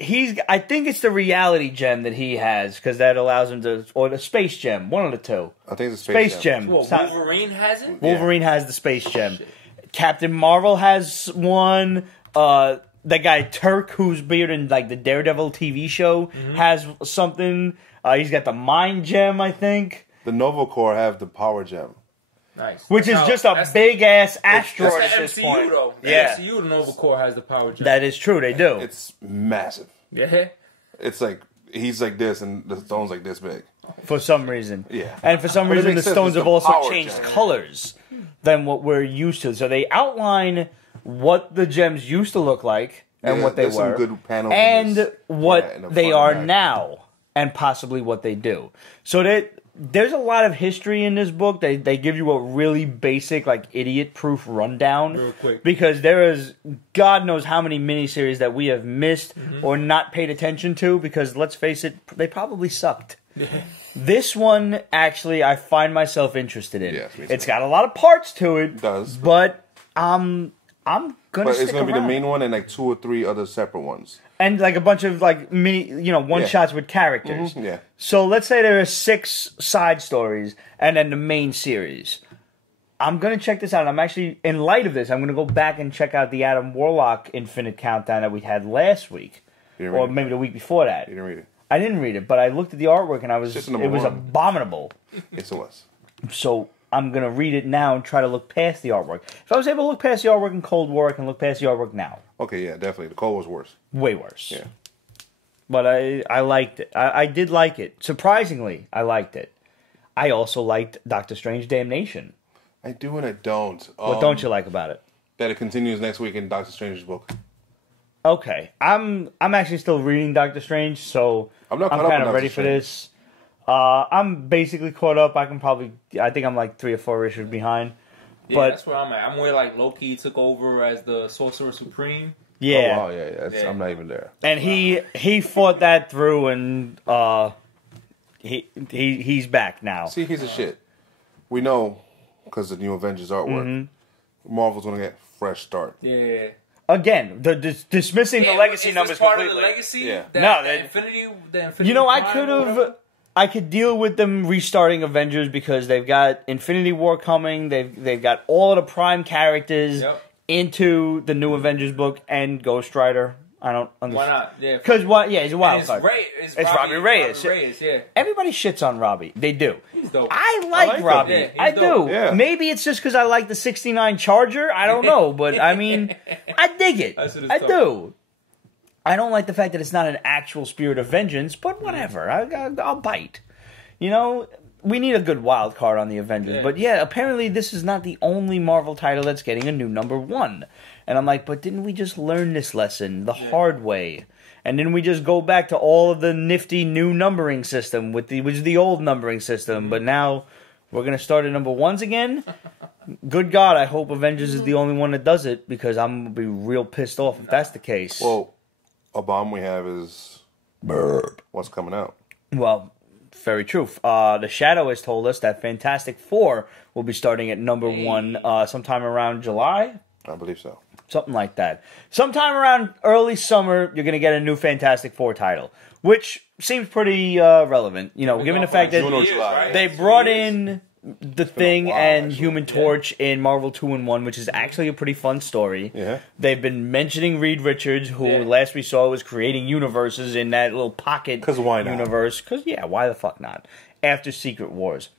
he's. I think it's the reality gem that he has, because that allows him to, or the space gem, one of the two. I think it's the space gem. What, Wolverine has it? Wolverine has the space gem. Shit. Captain Marvel has one. The guy Turk, who's beard in the Daredevil TV show, has something. He's got the Mind Gem, I think. The Nova Corps have the Power Gem. Nice. Which is just a big ass asteroid at this point. Though. The MCU, the Nova Corps has the Power Gem. That is true. They do. It's massive. Yeah. It's he's like this, and the stone's like this big. For some reason. Yeah. And for some reason, the stones have also changed colors than what we're used to. So they outline what the gems used to look like and what they were. Some good panels and what they are now, and possibly what they do. So there's a lot of history in this book. They give you a really basic, idiot-proof rundown. Real quick. Because there is God knows how many miniseries that we have missed or not paid attention to, because, let's face it, they probably sucked. This one, actually, I find myself interested in. Yes, it's got a lot of parts to it. It does. But I'm gonna But it's gonna be the main one and 2 or 3 other separate ones. And a bunch of mini, one-shots with characters. Yeah. So let's say there are 6 side stories and then the main series. I'm going to check this out. I'm actually, in light of this, I'm going to go back and check out the Adam Warlock Infinite Countdown that we had last week. Or maybe the week before that. You didn't read it. I didn't read it, but I looked at the artwork and it was abominable. Yes, it was. So I'm going to read it now and try to look past the artwork. If I was able to look past the artwork in Cold War, I can look past the artwork now. Okay, yeah, definitely. The Cold War's worse. Way worse. Yeah. But I liked it. I did like it. Surprisingly, I liked it. I also liked Doctor Strange Damnation. I do and I don't. What don't you like about it? That it continues next week in Doctor Strange's book. Okay. I'm actually still reading Doctor Strange, so I'm kind of ready for this. I'm basically caught up. I think I'm 3 or 4 issues behind. Yeah, that's where I'm at. I'm where Loki took over as the Sorcerer Supreme. Yeah. Oh, wow, yeah. I'm not even there. And he fought that through, and he's back now. See, here's the shit. We know, because the new Avengers artwork, Marvel's going to get fresh start. Yeah. Again, dismissing the legacy is numbers this part completely. Of the legacy? Yeah. The Infinity. You know, Prime I could deal with them restarting Avengers because they've got Infinity War coming. They've got all of the Prime characters into the new Avengers book and Ghost Rider. I don't understand. Why not? Yeah. Because he's a wild card. It's Robbie Reyes. Yeah. Everybody shits on Robbie. They do. He's dope. I like Robbie. Yeah, I dope. do. Yeah. Maybe it's just because I like the '69 Charger. I don't know, but I mean, I dig it. I do. I don't like the fact that it's not an actual Spirit of Vengeance, but whatever. I'll bite. You know, we need a good wild card on the Avengers. Yeah. But yeah, apparently this is not the only Marvel title that's getting a new #1. And I'm like, but didn't we just learn this lesson the hard way? And didn't we just go back to all of the nifty new numbering system, which is the old numbering system? But now we're going to start at #1s again? Good God, I hope Avengers is the only one that does it, because I'm going to be real pissed off if that's the case. Well, a bomb we have is what's coming out. Well, very true. The Shadow has told us that Fantastic Four will be starting at #1 sometime around July. I believe so. Something like that. Sometime around early summer, you're going to get a new Fantastic Four title, which seems pretty relevant. You know, given the fact that June or July. they brought in the Thing while, and actually. Human Torch in Marvel 2-in-1, which is actually a pretty fun story. Yeah. They've been mentioning Reed Richards, who last we saw was creating universes in that little pocket 'Cause why not? universe. Because, yeah, why the fuck not? After Secret Wars.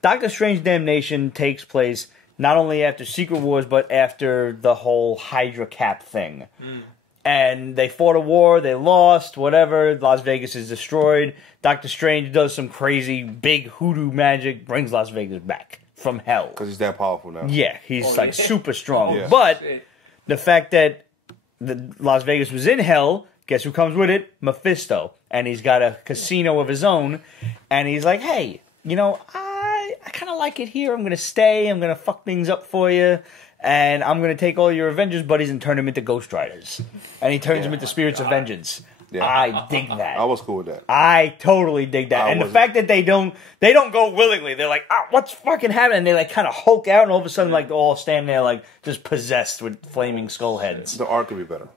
Doctor Strange Damnation takes place not only after Secret Wars, but after the whole Hydra Cap thing. And they fought a war, they lost, whatever. Las Vegas is destroyed. Doctor Strange does some crazy big hoodoo magic, brings Las Vegas back from hell. Because he's that powerful now. Yeah, he's super strong. Yeah. But the fact that Las Vegas was in hell, guess who comes with it? Mephisto. And he's got a casino of his own. And he's like, hey, you know, I kind of like it here. I'm going to stay. I'm going to fuck things up for you. And I'm going to take all your Avengers buddies and turn them into Ghost Riders. And he turns them into Spirits of Vengeance. Yeah. I dig that. I was cool with that. I totally dig that. And the fact that they don't go willingly. They're like, what's fucking happening? And they like kind of hulk out, and all of a sudden like they all stand there like just possessed with flaming skull heads. The art could be better.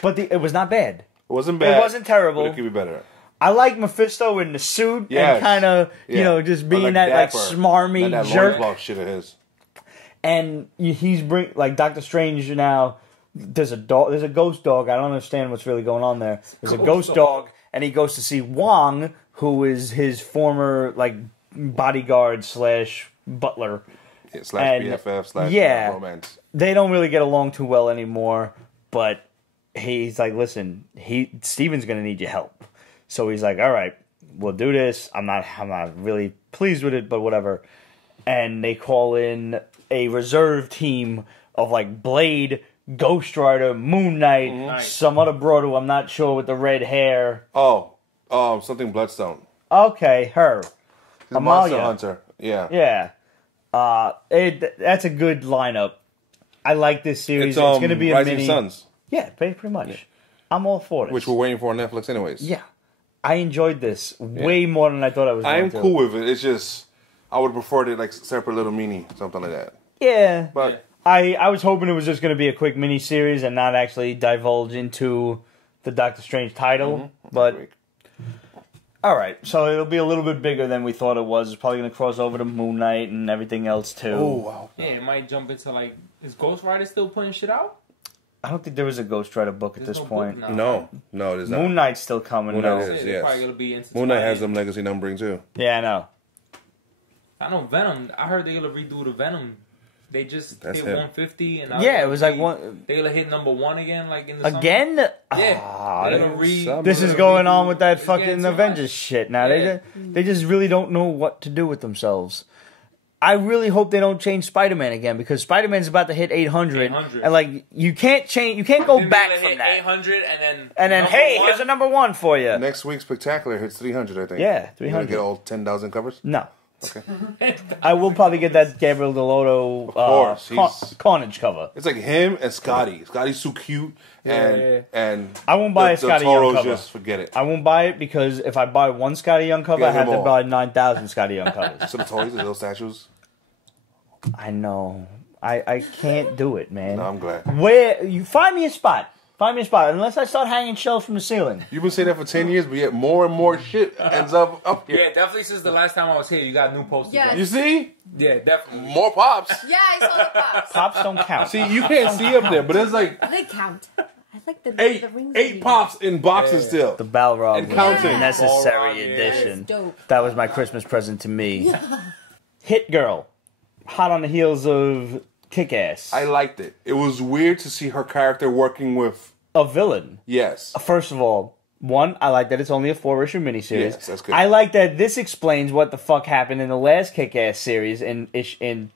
But it was not bad. It wasn't bad. It wasn't terrible. But it could be better. I like Mephisto in the suit and kind of, you know, just being that like smarmy that jerk. loincloth shit of his. And he's like Doctor Strange now. There's a dog. There's a ghost dog. I don't understand what's really going on there. There's a ghost dog, and he goes to see Wong, who is his former like bodyguard / butler. Yeah, / BFF / romance. They don't really get along too well anymore. But he's like, listen, Steven's gonna need your help. So he's like, all right, we'll do this. I'm not really pleased with it, but whatever. And they call in a reserve team of like Blade, Ghost Rider, Moon Knight, some other broad who I'm not sure with the red hair. Oh, something Bloodstone. Okay, her. Amalia. Monster Hunter. Yeah. Yeah. That's a good lineup. I like this series. It's going to be a Rising mini. Suns. Yeah, pretty much. Yeah. I'm all for this. Which we're waiting for on Netflix anyways. Yeah. I enjoyed this way more than I thought I was going to. I am cool with it. It's just, I would prefer it like separate little mini, something like that. Yeah. But I was hoping it was just going to be a quick mini series and not actually divulge into the Doctor Strange title. But all right, so it'll be a little bit bigger than we thought it was. It's probably going to cross over to Moon Knight and everything else too. Oh wow! Yeah, it might jump into like, is Ghost Rider still putting shit out? I don't think there was a Ghost Rider book at this point. No, there's not. Moon Knight's still coming. Moon Knight is, yes. Moon Knight has them legacy numbering too. Yeah, I know. I know Venom. I heard they're gonna redo the Venom. They just hit 150, and it was like one. They're gonna hit #1 again, like in the again. Summer. Yeah, this is going on with that fucking Avengers shit. Now they just really don't know what to do with themselves. I really hope they don't change Spider-Man again, because Spider-Man's about to hit 800, and like you can't go back from that. 800 and then hey, here's a #1 for you. Next week's Spectacular hits 300, I think. Yeah, 300. You gonna get all 10,000 covers? No. I will probably get that Gabriel Delodo Of course, he's- Carnage cover. It's like him and Scotty. Scotty's so cute, and I won't buy a Scotty Young Toros cover. just forget it. I won't buy it because if I buy one Scotty Young cover, Get I have them to all. buy 9,000 Scotty Young covers. So the toys, the little statues. I know. I can't do it, man. No, I'm glad. Where you find me a spot. Find me a spot. Unless I start hanging shelves from the ceiling. You've been saying that for 10 years, but yet more and more shit ends up here. Yeah, definitely since the last time I was here, you got new posters. Yes. You see? Yeah, definitely. More pops. Yeah, I saw the pops. Pops don't count. See, you can't see up there, but it's like They count. I like the rings. eight pops in boxes still. The Balrog And was counting. a necessary Balrog, yeah. edition. That's dope. That was my Christmas present to me. Hit Girl. Hot on the heels of Kick-Ass. I liked it. It was weird to see her character working with. A villain. Yes. First of all, one, I like that it's only a 4-issue miniseries. Yes, that's good. I like that this explains what the fuck happened in the last Kick-Ass series in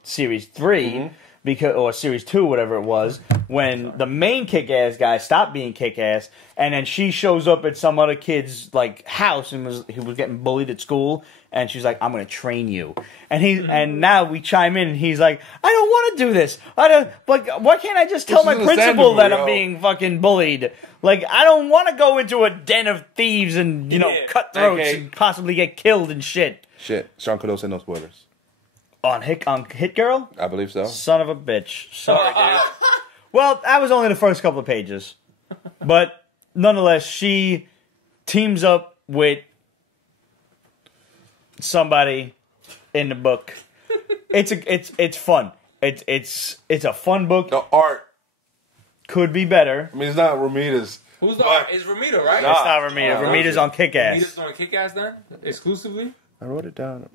series 3, Mm-hmm. because or series 2, whatever it was, when the main Kick-Ass guy stopped being Kick-Ass, and then she shows up at some other kid's like house and he was getting bullied at school, and she's like, "I'm gonna train you," and now we chime in, and he's like, "I don't want to do this. I don't. Like, why can't I just tell This my is principal understandable, that I'm yo. being fucking bullied? Like, I don't want to go into a den of thieves and cut throats Okay. and possibly get killed and shit." Shit. Sean Cadeau said no spoilers. On Hit Girl? I believe so. Son of a bitch. Sorry, dude. Well, that was only the first couple of pages. But nonetheless, she teams up with somebody in the book. It's fun. It's a fun book. The art. Could be better. I mean, it's not Ramirez. Who's the But- It's Ramita, right? Nah. It's not Ramita. Nah, Ramita's on Kick-Ass. Ramita's doing Kick-Ass then? Exclusively? I wrote it down.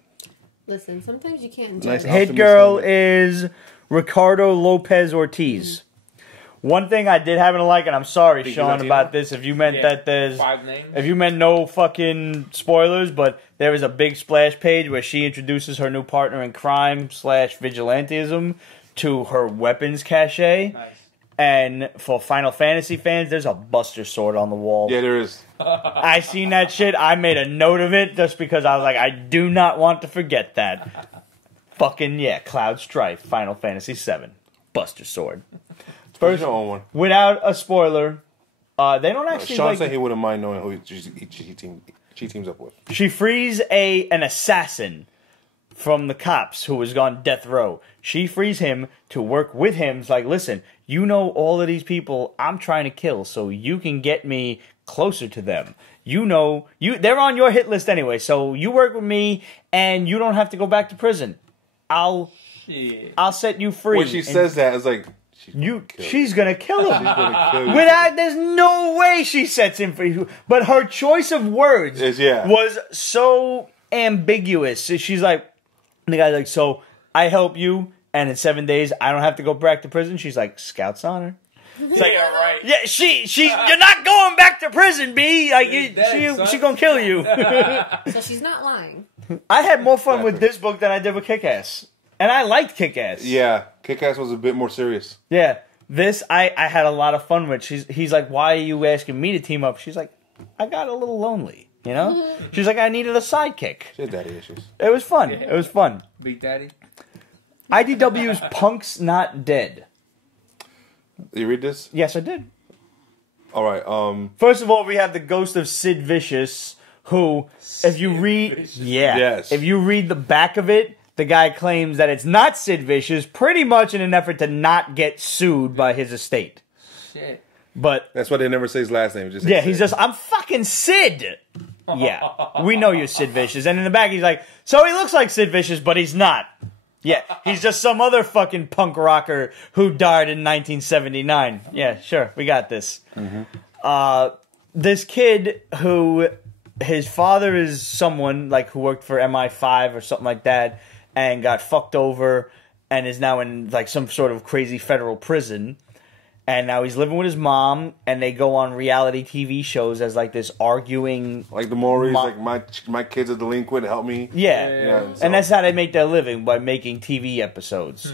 Listen, sometimes you can't Nice. judge. Hit Optimus Girl helmet. is Ricardo Lopez Ortiz. One thing I did happen to like, and I'm sorry, Think Sean, Latino? about this. If you meant Yeah. that there's, 5 names? if you meant no fucking spoilers, but there is a big splash page where she introduces her new partner in crime / vigilantism to her weapons cache. Nice. And for Final Fantasy fans, there's a Buster Sword on the wall. Yeah, there is. I seen that shit. I made a note of it just because I was like, I do not want to forget that. Fucking yeah, Cloud Strife, Final Fantasy VII, Buster Sword. First your own one. Without a spoiler, they don't actually Sean like. said he wouldn't mind knowing who she teams up with. She frees an assassin from the cops who was on death row. She frees him to work with him. It's like, listen, you know all of these people I'm trying to kill, so you can get me closer to them. They're on your hit list anyway, so you work with me and you don't have to go back to prison. I'll set you free. When she And says that, it's like she's gonna kill him. gonna kill you. There's no way she sets him free. But her choice of words was so ambiguous. She's like, the guy's like, so I help you, and in 7 days I don't have to go back to prison. She's like, Scout's honor. It's like, Yeah, right. yeah, you're not going back to prison, B. Like, Dead, she gonna kill you. So she's not lying. I had more fun with this book than I did with Kick-Ass, and I liked Kick-Ass. Yeah, Kick-Ass was a bit more serious. Yeah, this I had a lot of fun with. He's like, why are you asking me to team up? She's like, I got a little lonely, you know? She's like, I needed a sidekick. She had daddy issues. It was fun. It was fun. Big Daddy? IDW's Punk's Not Dead. You read this? Yes, I did. All right. First of all, we have the ghost of Sid Vicious, who, if you read the back of it, the guy claims that it's not Sid Vicious, pretty much in an effort to not get sued by his estate. Shit. But That's why they never say his last name. Just yeah, he's just, I'm fucking Sid. Yeah, we know you're Sid Vicious. And in the back, he's like, so he looks like Sid Vicious, but he's not. Yeah, he's just some other fucking punk rocker who died in 1979. Yeah, sure, we got this. This kid who, his father is someone like who worked for MI5 or something like that, and got fucked over, and is now in like some sort of crazy federal prison. And now he's living with his mom, and they go on reality TV shows as like this arguing. like the Maury's, like my kid's a delinquent. Help me. Yeah. so- And that's how they make their living, by making TV episodes.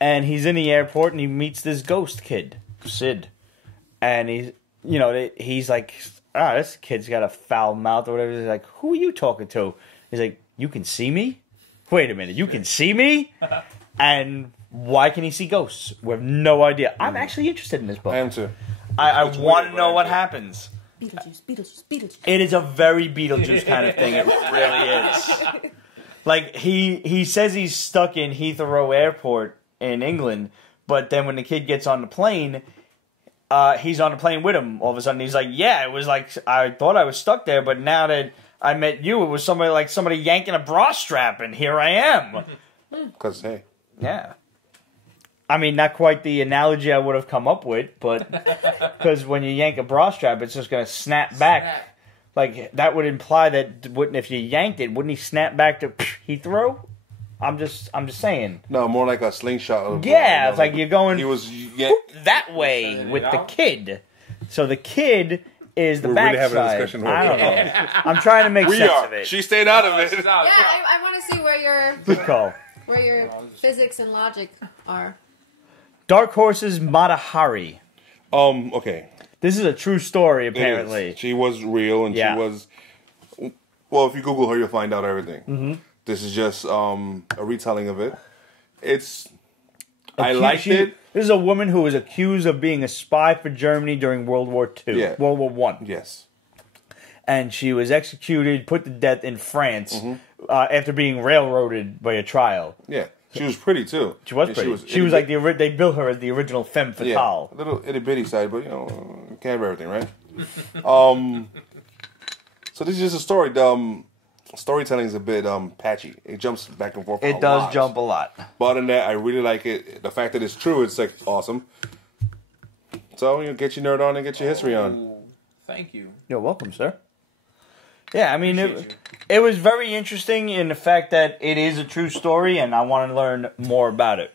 And he's in the airport, and he meets this ghost kid, Sid. And he's like, this kid's got a foul mouth or whatever. He's like, who are you talking to? He's like, you can see me? wait a minute, you can see me? And why can he see ghosts? We have no idea. I'm actually interested in this book. I am too. I want to weird, know but what I- happens. Beetlejuice. It is a very Beetlejuice kind of thing. It really is. Like, he says he's stuck in Heathrow Airport in England, but then when the kid gets on the plane, he's on the plane with him. All of a sudden, he's like, yeah, it was like, I thought I was stuck there, but now that I met you, it was somebody yanking a bra strap, and here I am. Because, hey. Yeah. I mean, not quite the analogy I would have come up with, but because when you yank a bra strap, it's just going to snap back. Like, that would imply that if you yanked it, wouldn't he snap back to Heathrow? I'm just saying. No, more like a slingshot. Yeah, it's like you're going He was... that way with the kid. So the kid is the We're really backside. having a discussion I don't know. I'm trying to make We sense are. of it. She stayed out of it. Yeah, I want to see Good call. where your physics and logic are. Dark Horse's Mata Hari. Okay. This is a true story, It is. apparently. She was real, and Yeah. she was... Well, if you Google her, you'll find out everything. Mm-hmm. This is just a retelling of it. It's... I liked it. This is a woman who was accused of being a spy for Germany during World War II. Yeah. World War One. Yes. And she was executed, put to death in France Mm-hmm. after being railroaded by a trial. Yeah. She was pretty, too. She was And pretty. She was like they built her as the original femme fatale. Yeah, a little itty-bitty side, but, can't have everything, right? So this is just a story. Storytelling is a bit patchy. It jumps back and forth It a does lot. jump a lot. But other than that, I really like it. The fact that it's true, it's like awesome. So, get your nerd on and get your history on. Ooh, thank you. You're welcome, sir. Yeah, I mean, Appreciate you. it was very interesting in the fact that it is a true story, and I want to learn more about it.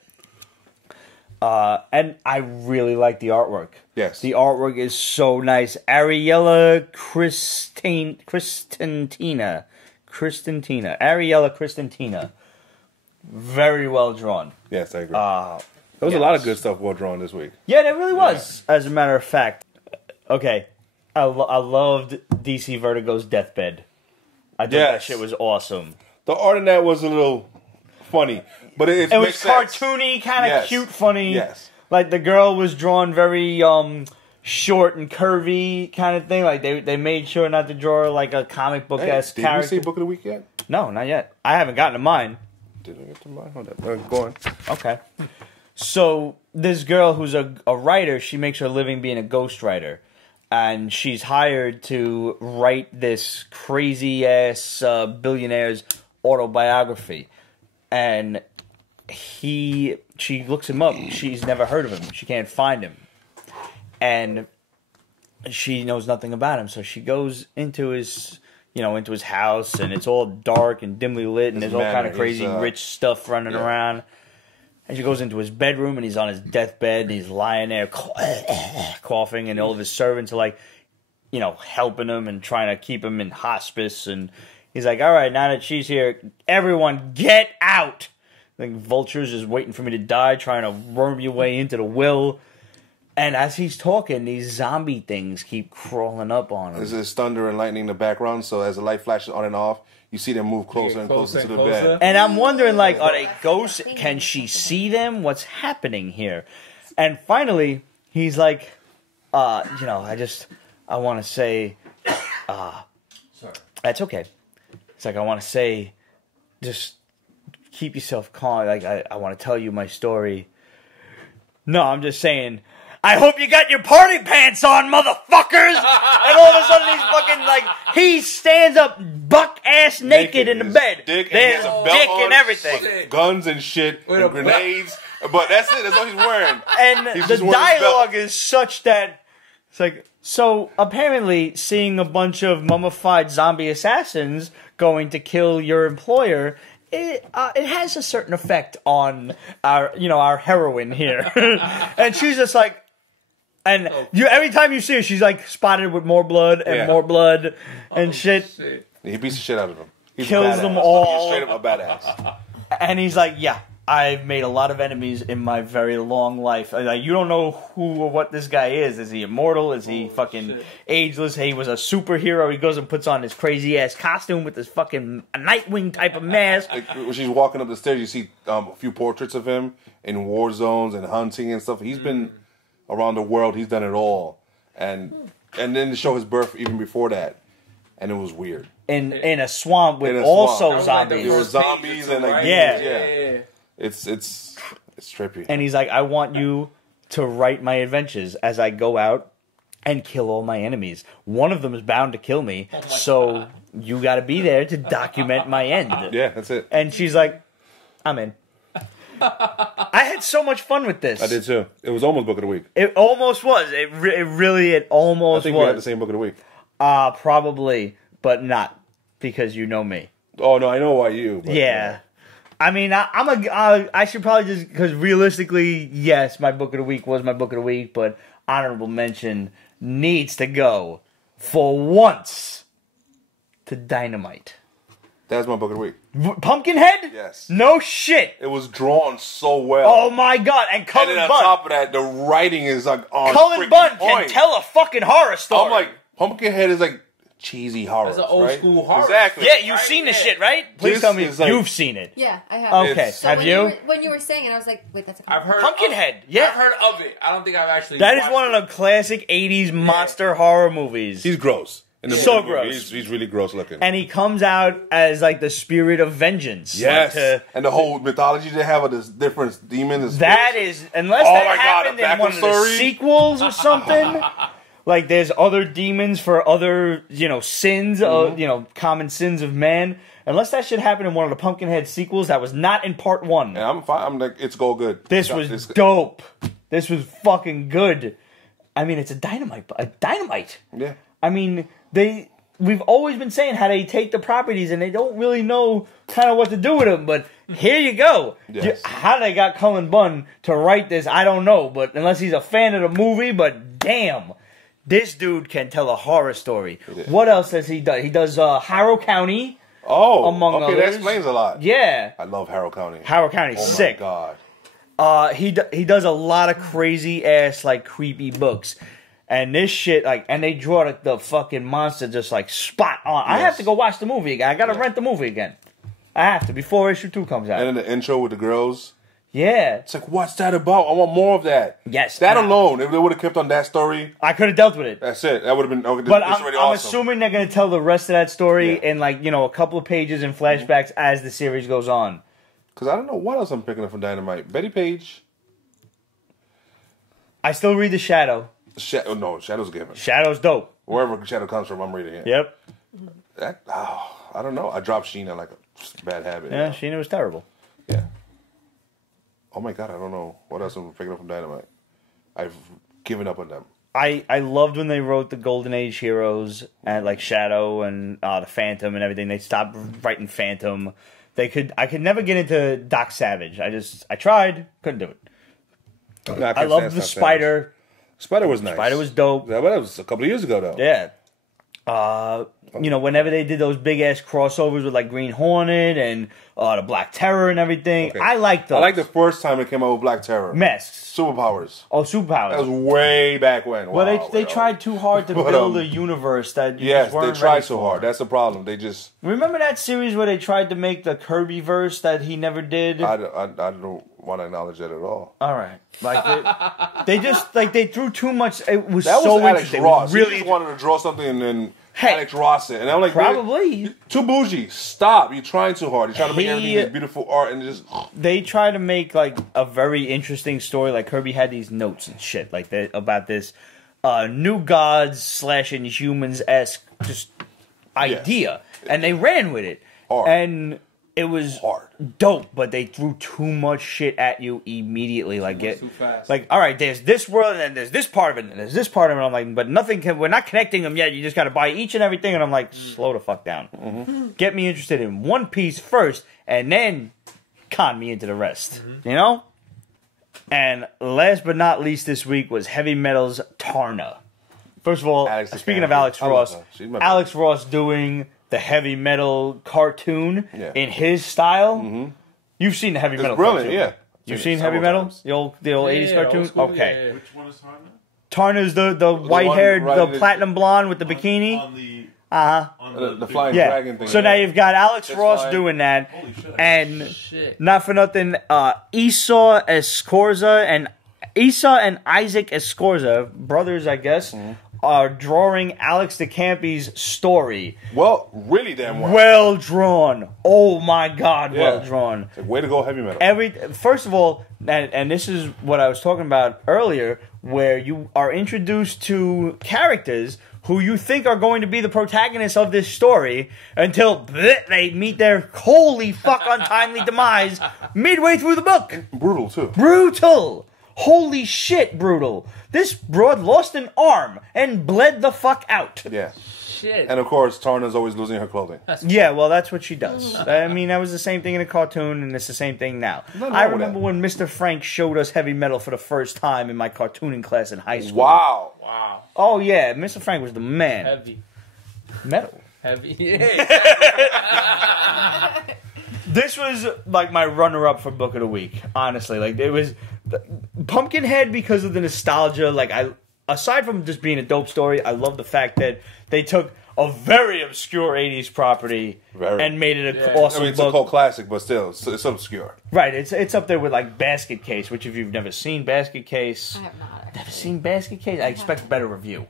And I really like the artwork. Yes. The artwork is so nice. Ariella Cristantina. Very well drawn. Yes, I agree. There was a lot of good stuff well drawn this week. Yeah, there really was, as a matter of fact. Okay, I loved DC Vertigo's Deathbed. I thought that Yes. shit was awesome. The art in that was a little funny, but it It was makes sense. cartoony, kind of Yes. cute, funny. Yes. Like the girl was drawn very short and curvy kind of thing. Like they made sure not to draw her like a comic book Hey, esque did you character. see Book of the Week yet? No, not yet. I haven't gotten to mine. Did I get to mine? Hold up. Go on. Okay. So this girl who's a writer, she makes her living being a ghostwriter. And she's hired to write this crazy ass billionaire's autobiography. And she looks him up. She's never heard of him. She can't find him. And she knows nothing about him. So she goes into his house, and it's all dark and dimly lit, and His there's all kind of manor, crazy his, rich stuff running around. And she goes into his bedroom, and he's on his deathbed, and he's lying there coughing, and all of his servants are like, helping him and trying to keep him in hospice. And he's like, all right, now that she's here, everyone get out. Like vultures is waiting for me to die, trying to worm your way into the will. And as he's talking, these zombie things keep crawling up on him. There's thunder and lightning in the background, so as the light flashes on and off, you see them move closer and closer to the bed. And I'm wondering, like, are they ghosts? Can she see them? What's happening here? And finally, he's like, I want to say, Sorry. that's okay. It's like, I want to say, just keep yourself calm. Like, I want to tell you my story. No, I'm just saying, I hope you got your party pants on, motherfuckers! And all of a sudden he's fucking like, he stands up buck ass naked in the His bed. Dick, There's and he has a belt dick on, and everything. with guns and shit, With and a grenades. But that's it. That's all he's wearing. And He's the just wearing his belt. dialogue is such that it's like, so apparently seeing a bunch of mummified zombie assassins going to kill your employer, it has a certain effect on our heroine here. And she's just like, and every time you see her, she's like spotted with more blood and more blood and shit. Shit. He beats the shit out of them. He's a Kills badass. them all. He's straight up a badass. And he's like, yeah, I've made a lot of enemies in my very long life. Like, you don't know who or what this guy is. Is he immortal? Is he fucking ageless? He was a superhero. He goes and puts on this crazy ass costume with this fucking Nightwing type of mask. Like, when she's walking up the stairs, you see a few portraits of him in war zones and hunting and stuff. He's been around the world. He's done it all, and then to show his birth even before that, and it was weird. In a swamp with In a also swamp. zombies. There were zombies and like Yeah. It's trippy. And he's like, I want you to write my adventures as I go out and kill all my enemies. One of them is bound to kill me, so you got to be there to document my end. Yeah, that's it. And she's like, I'm in. I had so much fun with this. I did too. It was almost book of the week. It almost was. It almost I think was. we had the same book of the week. Probably, but not because you know me. Oh no, I know why you. But, Yeah. I mean, I should probably just, because realistically, yes, my book of the week was my book of the week, but honorable mention needs to go for once to Dynamite. That's my book of the week. Pumpkinhead? Yes. No shit. It was drawn so well. Oh my god! And and Cullen then on Bunn. top of that, the writing is like on Cullen freaking Bunn point. can tell a fucking horror story. I'm like, Pumpkinhead is like cheesy horror. That's an old school horror. Exactly. yeah, you've Right? seen this Yeah. shit, right? Please This tell me is like- you've seen it. Yeah, I have. Okay, It's- have when you? when you were saying it, I was like, wait, that's a I've heard Pumpkinhead, Of, yeah. I've heard of it. I don't think I've actually. That is watched one it. of the classic '80s monster horror movies. He's gross. In the So movie, gross. He's really gross looking. And he comes out as like the spirit of vengeance. Yes. Like, And the whole mythology they have of this different demons. that is, unless Oh that my God, happened a in one of the backstory? sequels or something. Like there's other demons for other, sins, common sins of man. Unless that shit happened in one of the Pumpkinhead sequels, that was not in part one. And I'm fine. I'm like, it's all good. This was dope. This was fucking good. I mean, it's a dynamite. Yeah. I mean, we've always been saying how they take the properties and they don't really know kind of what to do with them, but here you go. Yes. How they got Cullen Bunn to write this, I don't know, but unless he's a fan of the movie, but damn, this dude can tell a horror story. What else does he do? He does Harrow County. Oh, among okay, others. that explains a lot. Yeah. I love Harrow County. Harrow County's Oh sick. my God. He does a lot of crazy ass like creepy books, and this shit and they draw the fucking monster just like spot on. I have to go watch the movie again. I gotta rent the movie again. I have to before issue 2 comes out. And then the intro with the girls. Yeah, It's like, what's that about? I want more of that. Yes. That alone, if they would have kept on that story, I could have dealt with it, that's it. That would have been. Okay, but this I'm already awesome. assuming they're gonna tell the rest of that story Yeah. in a couple of pages and flashbacks as the series goes on. Because I don't know what else I'm picking up from Dynamite. Betty Page. I still read the Shadow. No, Shadow's a given. Shadow's dope. Wherever Shadow comes from, I'm reading it. Yep. I don't know. I dropped Sheena like a bad habit. Yeah, Sheena was terrible. Yeah. Oh my God, I don't know what else I'm picking up from Dynamite. I've given up on them. I loved when they wrote the Golden Age heroes and like Shadow and the Phantom and everything. They stopped writing Phantom. I could never get into Doc Savage. I tried, couldn't do it. No, I can't loved stand the Doc Spider. Savage. Spider was nice. Spider was dope. Yeah, but that was a couple of years ago though. Yeah. Whenever they did those big ass crossovers with like Green Hornet and the Black Terror and everything, Okay. I liked those. I like the first time it came out with Black Terror. Masks. Superpowers. Oh, superpowers. That was way back when. Well, Wow, they yo. tried too hard to But, build a universe that you Yes, just they weren't tried ready so for. hard. That's the problem. They just. Remember that series where they tried to make the Kirby verse that he never did? I don't want to acknowledge that at all. All right, like they just they threw too much. It was That so was Alex interesting. Ross. Really, He just wanted to draw something and then Hey. Alex Ross it. And I'm like, probably too bougie. Stop. You're trying too hard. You're trying to make He- everything this beautiful art and just. they tried to make like a very interesting story. Like Kirby had these notes and shit like that about this new gods / Inhumans esque just idea, and they ran with it, Hard. and it was Hard. dope. But they threw too much shit at you immediately. Like too fast. like all right, there's this world, and then there's this part of it, and there's this part of it. I'm like, but nothing can. We're not connecting them yet. You just got to buy each and everything, and I'm like, slow the fuck down. Get me interested in one piece first, and then con me into the rest. You know. And last but not least this week was Heavy Metal's Taarna. First of all, Alex speaking Defender. of Alex I love Ross, her. She's my Alex Ross doing the Heavy Metal cartoon Yeah. in his style, You've seen the Heavy It's Metal brilliant, cartoon. yeah. You've Seen seen it Heavy several Metal? times. The old 80s Yeah, cartoon? old school, Okay. yeah. Which one is Taarna? Tarna's the white-haired, right the in the- platinum blonde with the bikini. On the Uh-huh. on The flying Yeah. dragon thing. So now you've got Alex That's Ross fine. doing that. Holy shit! And Shit. not for nothing, Esau and Isaac Escorza, brothers, I guess, are drawing Alex DeCampi's story. Well, really damn well. Well drawn. Oh my God, well Yeah. drawn. It's like, way to go, Heavy Metal. First of all, and this is what I was talking about earlier, where you are introduced to characters who you think are going to be the protagonists of this story until they meet their holy fuck untimely demise midway through the book. Brutal, too. Brutal. Holy shit, brutal. This broad lost an arm and bled the fuck out. Yeah. Shit. And of course, Taarna's always losing her clothing. Yeah, well, that's what she does. I mean, that was the same thing in a cartoon, and it's the same thing now. Nothing I wrong with remember that. when Mr. Frank showed us Heavy Metal for the first time in my cartooning class in high school. Wow. Wow. Oh, yeah, Mr. Frank was the man. Heavy. Metal. Heavy. Yeah. This was, like, my runner-up for Book of the Week, honestly. Like, it was Pumpkinhead because of the nostalgia. Like, aside from just being a dope story, I love the fact that they took a very obscure 80s property and made it an awesome I mean, it's book. a cult classic, but still, it's obscure. Right, it's up there with, like, Basket Case, which if you've never seen Basket Case... I have not. Never seen Basket Case? I expect a better review.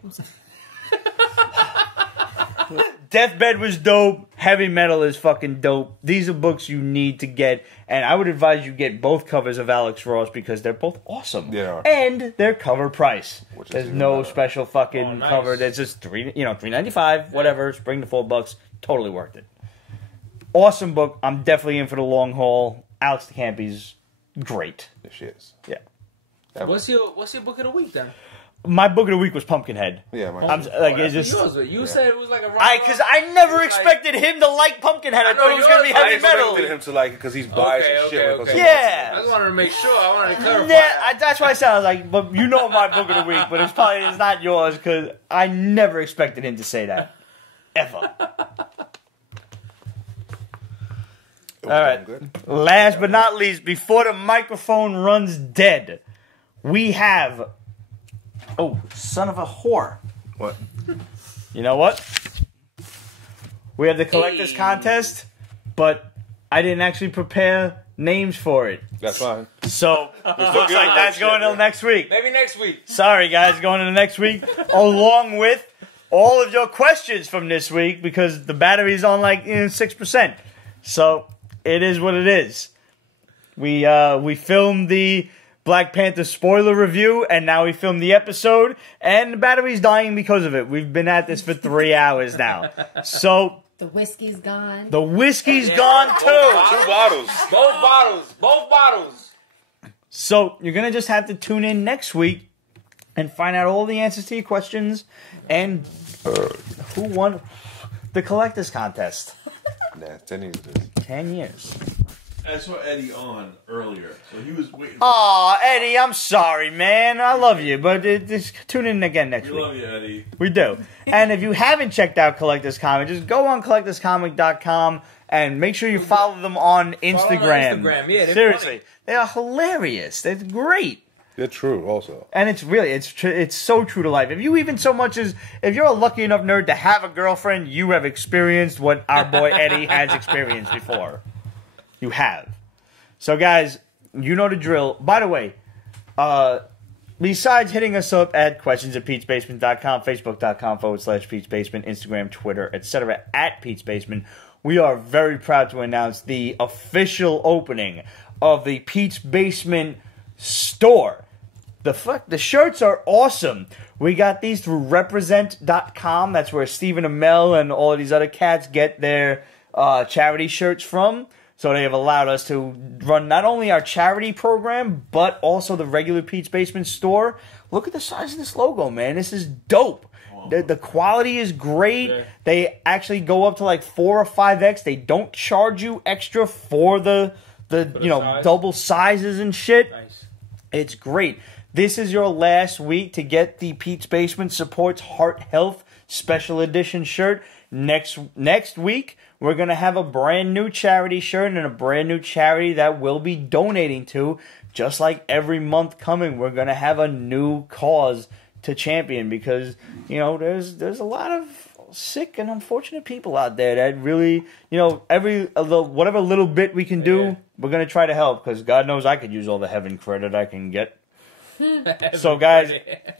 Deathbed was dope. Heavy Metal is fucking dope. These are books you need to get, and I would advise you get both covers of Alex Ross because they're both awesome. They are. And they're cover price. Which is There's even no better. special fucking Oh, nice. cover. There's just $3.95, whatever. Bring the $4. Totally worth it. Awesome book. I'm definitely in for the long haul. Alex DeCampi's great. There she is. Yeah. What's your book of the week then? My book of the week was Pumpkinhead. Yeah, man. I'm like, That's it's just yours. You said it was like a because I never expected him to like Pumpkinhead. I thought it was gonna be I heavy metal. expected him to like it because he's biased and shit. Because he Yeah. I just wanted to make sure. I wanted to clarify. Yeah, that's why I sound like, but you know my book of the week, but it's not yours because I never expected him to say that ever. All right. Good. Last but not least, before the microphone runs dead, we have. Oh, son of a whore. What? You know what? We have the collector's Hey. contest, but I didn't actually prepare names for it. That's fine. So, it looks like that's going till next week. Maybe next week. Sorry, guys, going into next week, along with all of your questions from this week, because the battery's on like 6%. So, it is what it is. We filmed the Black Panther spoiler review, and now we filmed the episode, and the battery's dying because of it. We've been at this for 3 hours now. So, The whiskey's gone. the whiskey's Yeah. gone too. 2 bottles. Both bottles. Both bottles. So, you're going to just have to tune in next week and find out all the answers to your questions and who won the collector's contest. Nah, 10 years. It is. 10 years. I saw Eddie on earlier, so he was waiting. Aw, Eddie, I'm sorry, man. I love you, but just tune in again next We week. love you, Eddie. We do. And if you haven't checked out Collectors Comic, just go on collectorscomic.com and make sure you follow them on Instagram. Instagram, yeah, they're Seriously. funny. They are hilarious. They're great. They're true, also. And it's really, it's so true to life. If you even so much as, if you're a lucky enough nerd to have a girlfriend, you have experienced what our boy Eddie has experienced before. You have. So, guys, you know the drill. By the way, besides hitting us up at questions@Pete'sBasement.com, Facebook.com/Pete'sBasement, Instagram, Twitter, etc. at Pete's Basement, we are very proud to announce the official opening of the Pete's Basement store. The shirts are awesome. We got these through represent.com. That's where Stephen Amell and all of these other cats get their charity shirts from. So they have allowed us to run not only our charity program, but also the regular Pete's Basement store. Look at the size of this logo, man. This is dope. The quality is great. Yeah. They actually go up to like 4 or 5X. They don't charge you extra for the size? double sizes and shit. Nice. It's great. This is your last week to get the Pete's Basement Supports Heart Health Special Edition shirt. Next week, we're going to have a brand new charity shirt and a brand new charity that we'll be donating to. Just like every month coming, we're going to have a new cause to champion because, you know, there's a lot of sick and unfortunate people out there that really, you know, whatever little bit we can do, we're going to try to help because God knows I could use all the heaven credit I can get. So, guys,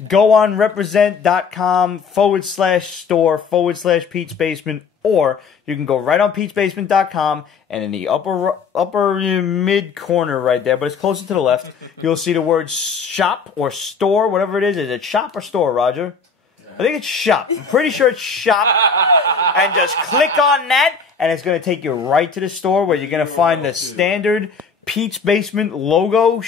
go on represent.com/store/Pete's Basement, or you can go right on Pete'sBasement.com, and in the upper mid corner right there, but it's closer to the left, you'll see the word shop or store, whatever it is. Is it shop or store, Roger? I think it's shop. I'm pretty sure it's shop. And just click on that, and it's going to take you right to the store where you're going to find the standard Pete's Basement logo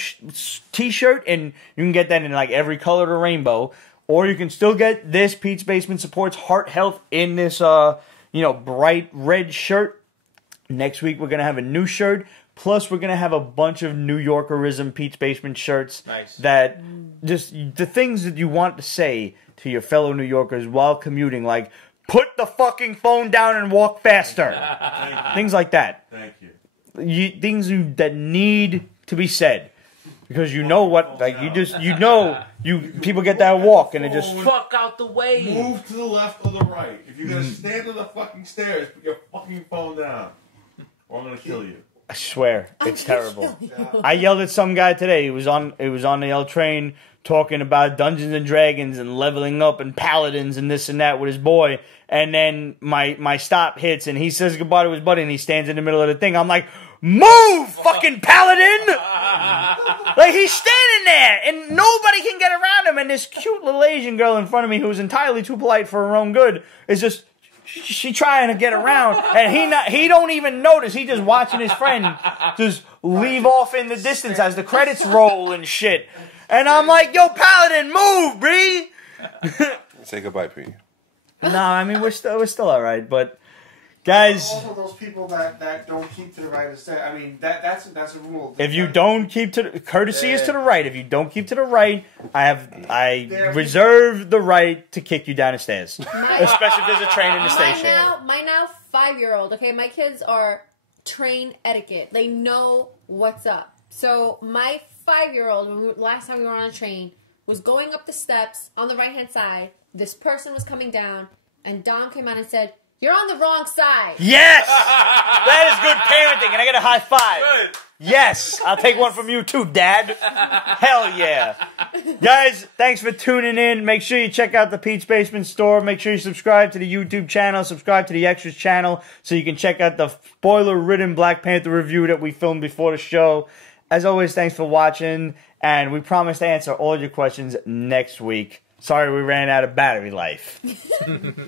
t-shirt, and you can get that in like every color of the rainbow. Or you can still get this Pete's Basement supports heart health in this bright red shirt. Next week we're going to have a new shirt. Plus we're going to have a bunch of New Yorkerism Pete's Basement shirts. Nice. That just the things that you want to say to your fellow New Yorkers while commuting, like put the fucking phone down and walk faster. Things like that. Thank you. Things that need to be said, because you know what, like people get that walk and it just fuck out the way. Move to the left or the right. If you're gonna stand on the fucking stairs, put your fucking phone down, or I'm gonna kill you. I swear it's terrible. I yelled at some guy today. He was on the L train talking about Dungeons and Dragons and leveling up and paladins and this and that with his boy. And then my stop hits and he says goodbye to his buddy and he stands in the middle of the thing. I'm like, move, fucking paladin! Like, he's standing there and nobody can get around him. And this cute little Asian girl in front of me who's entirely too polite for her own good is just, she trying to get around. And he don't even notice. He just watching his friend just leave off in the distance as the credits roll and shit. And I'm like, yo, paladin, move, bree! Say goodbye, Pete. No, I mean, we're still all right, but guys, also those people that don't keep to the right of step. I mean, that's a rule. if you don't keep to the courtesy is to the right. If you don't keep to the right, I reserve the right to kick you down the stairs, especially if there's a train in the station. My now 5-year-old. Okay, my kids are train etiquette. They know what's up. So my 5-year-old, last time we were on a train, was going up the steps on the right-hand side. This person was coming down, and Dom came out and said, "You're on the wrong side." Yes! That is good parenting, and I get a high five. Good. Yes! I'll take one from you too, Dad. Hell yeah. Guys, thanks for tuning in. Make sure you check out the Pete's Basement store. Make sure you subscribe to the YouTube channel. Subscribe to the Extras channel so you can check out the spoiler-ridden Black Panther review that we filmed before the show. As always, thanks for watching, and we promise to answer all your questions next week. Sorry we ran out of battery life.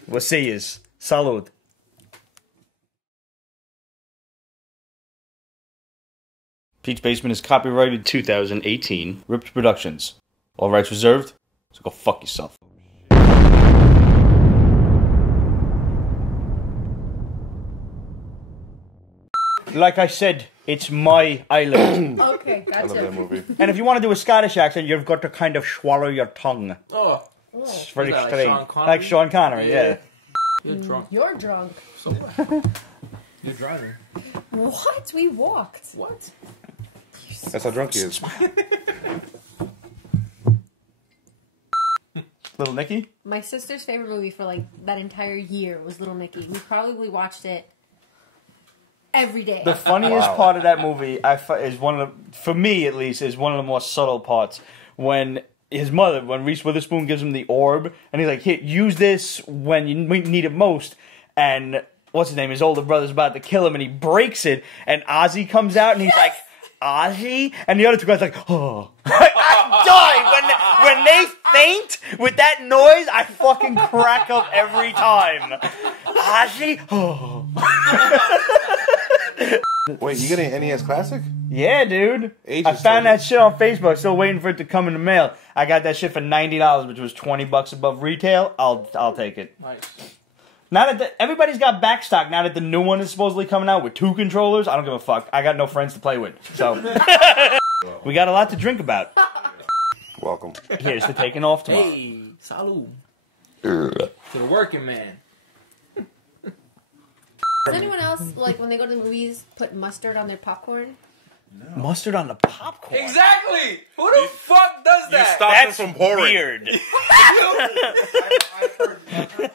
We'll see yous. Salud. Pete's Basement is copyrighted 2018. Ripped Productions. All rights reserved, so go fuck yourself. Like I said, it's my island. Okay, I love that gotcha. movie. And if you want to do a Scottish accent, you've got to kind of swallow your tongue. Oh, It's very Is that like strange. Sean Connery? Like Sean Connery, yeah. you're drunk. You're drunk. So what? You're driving. What? We walked. What? That's how drunk he is. Little Nicky? My sister's favorite movie for like that entire year was Little Nicky. We probably watched it every day. The funniest part of that movie is for me at least, is one of the more subtle parts. When his mother, when Reese Witherspoon gives him the orb, and he's like, "Here, use this when you need it most." And what's his name? His older brother's about to kill him, and he breaks it, and Ozzy comes out, and he's like, "Ozzy?" And the other two guys are like, "Oh." I die when they faint with that noise. I fucking crack up every time. Ozzy? Oh. Wait, you getting an NES Classic? Yeah, dude. Ages I found ago. that shit on Facebook. Still waiting for it to come in the mail. I got that shit for $90, which was $20 above retail. I'll take it. Nice. Now that everybody's got backstock, now that the new one is supposedly coming out with 2 controllers, I don't give a fuck. I got no friends to play with, so we got a lot to drink about. Welcome. Here's to taking off tomorrow. Hey, salud. To the working man. Does anyone else, like, when they go to the movies, put mustard on their popcorn? Mustard on the popcorn. Exactly. Who the fuck does You that? stop That's them from pouring. weird. I've heard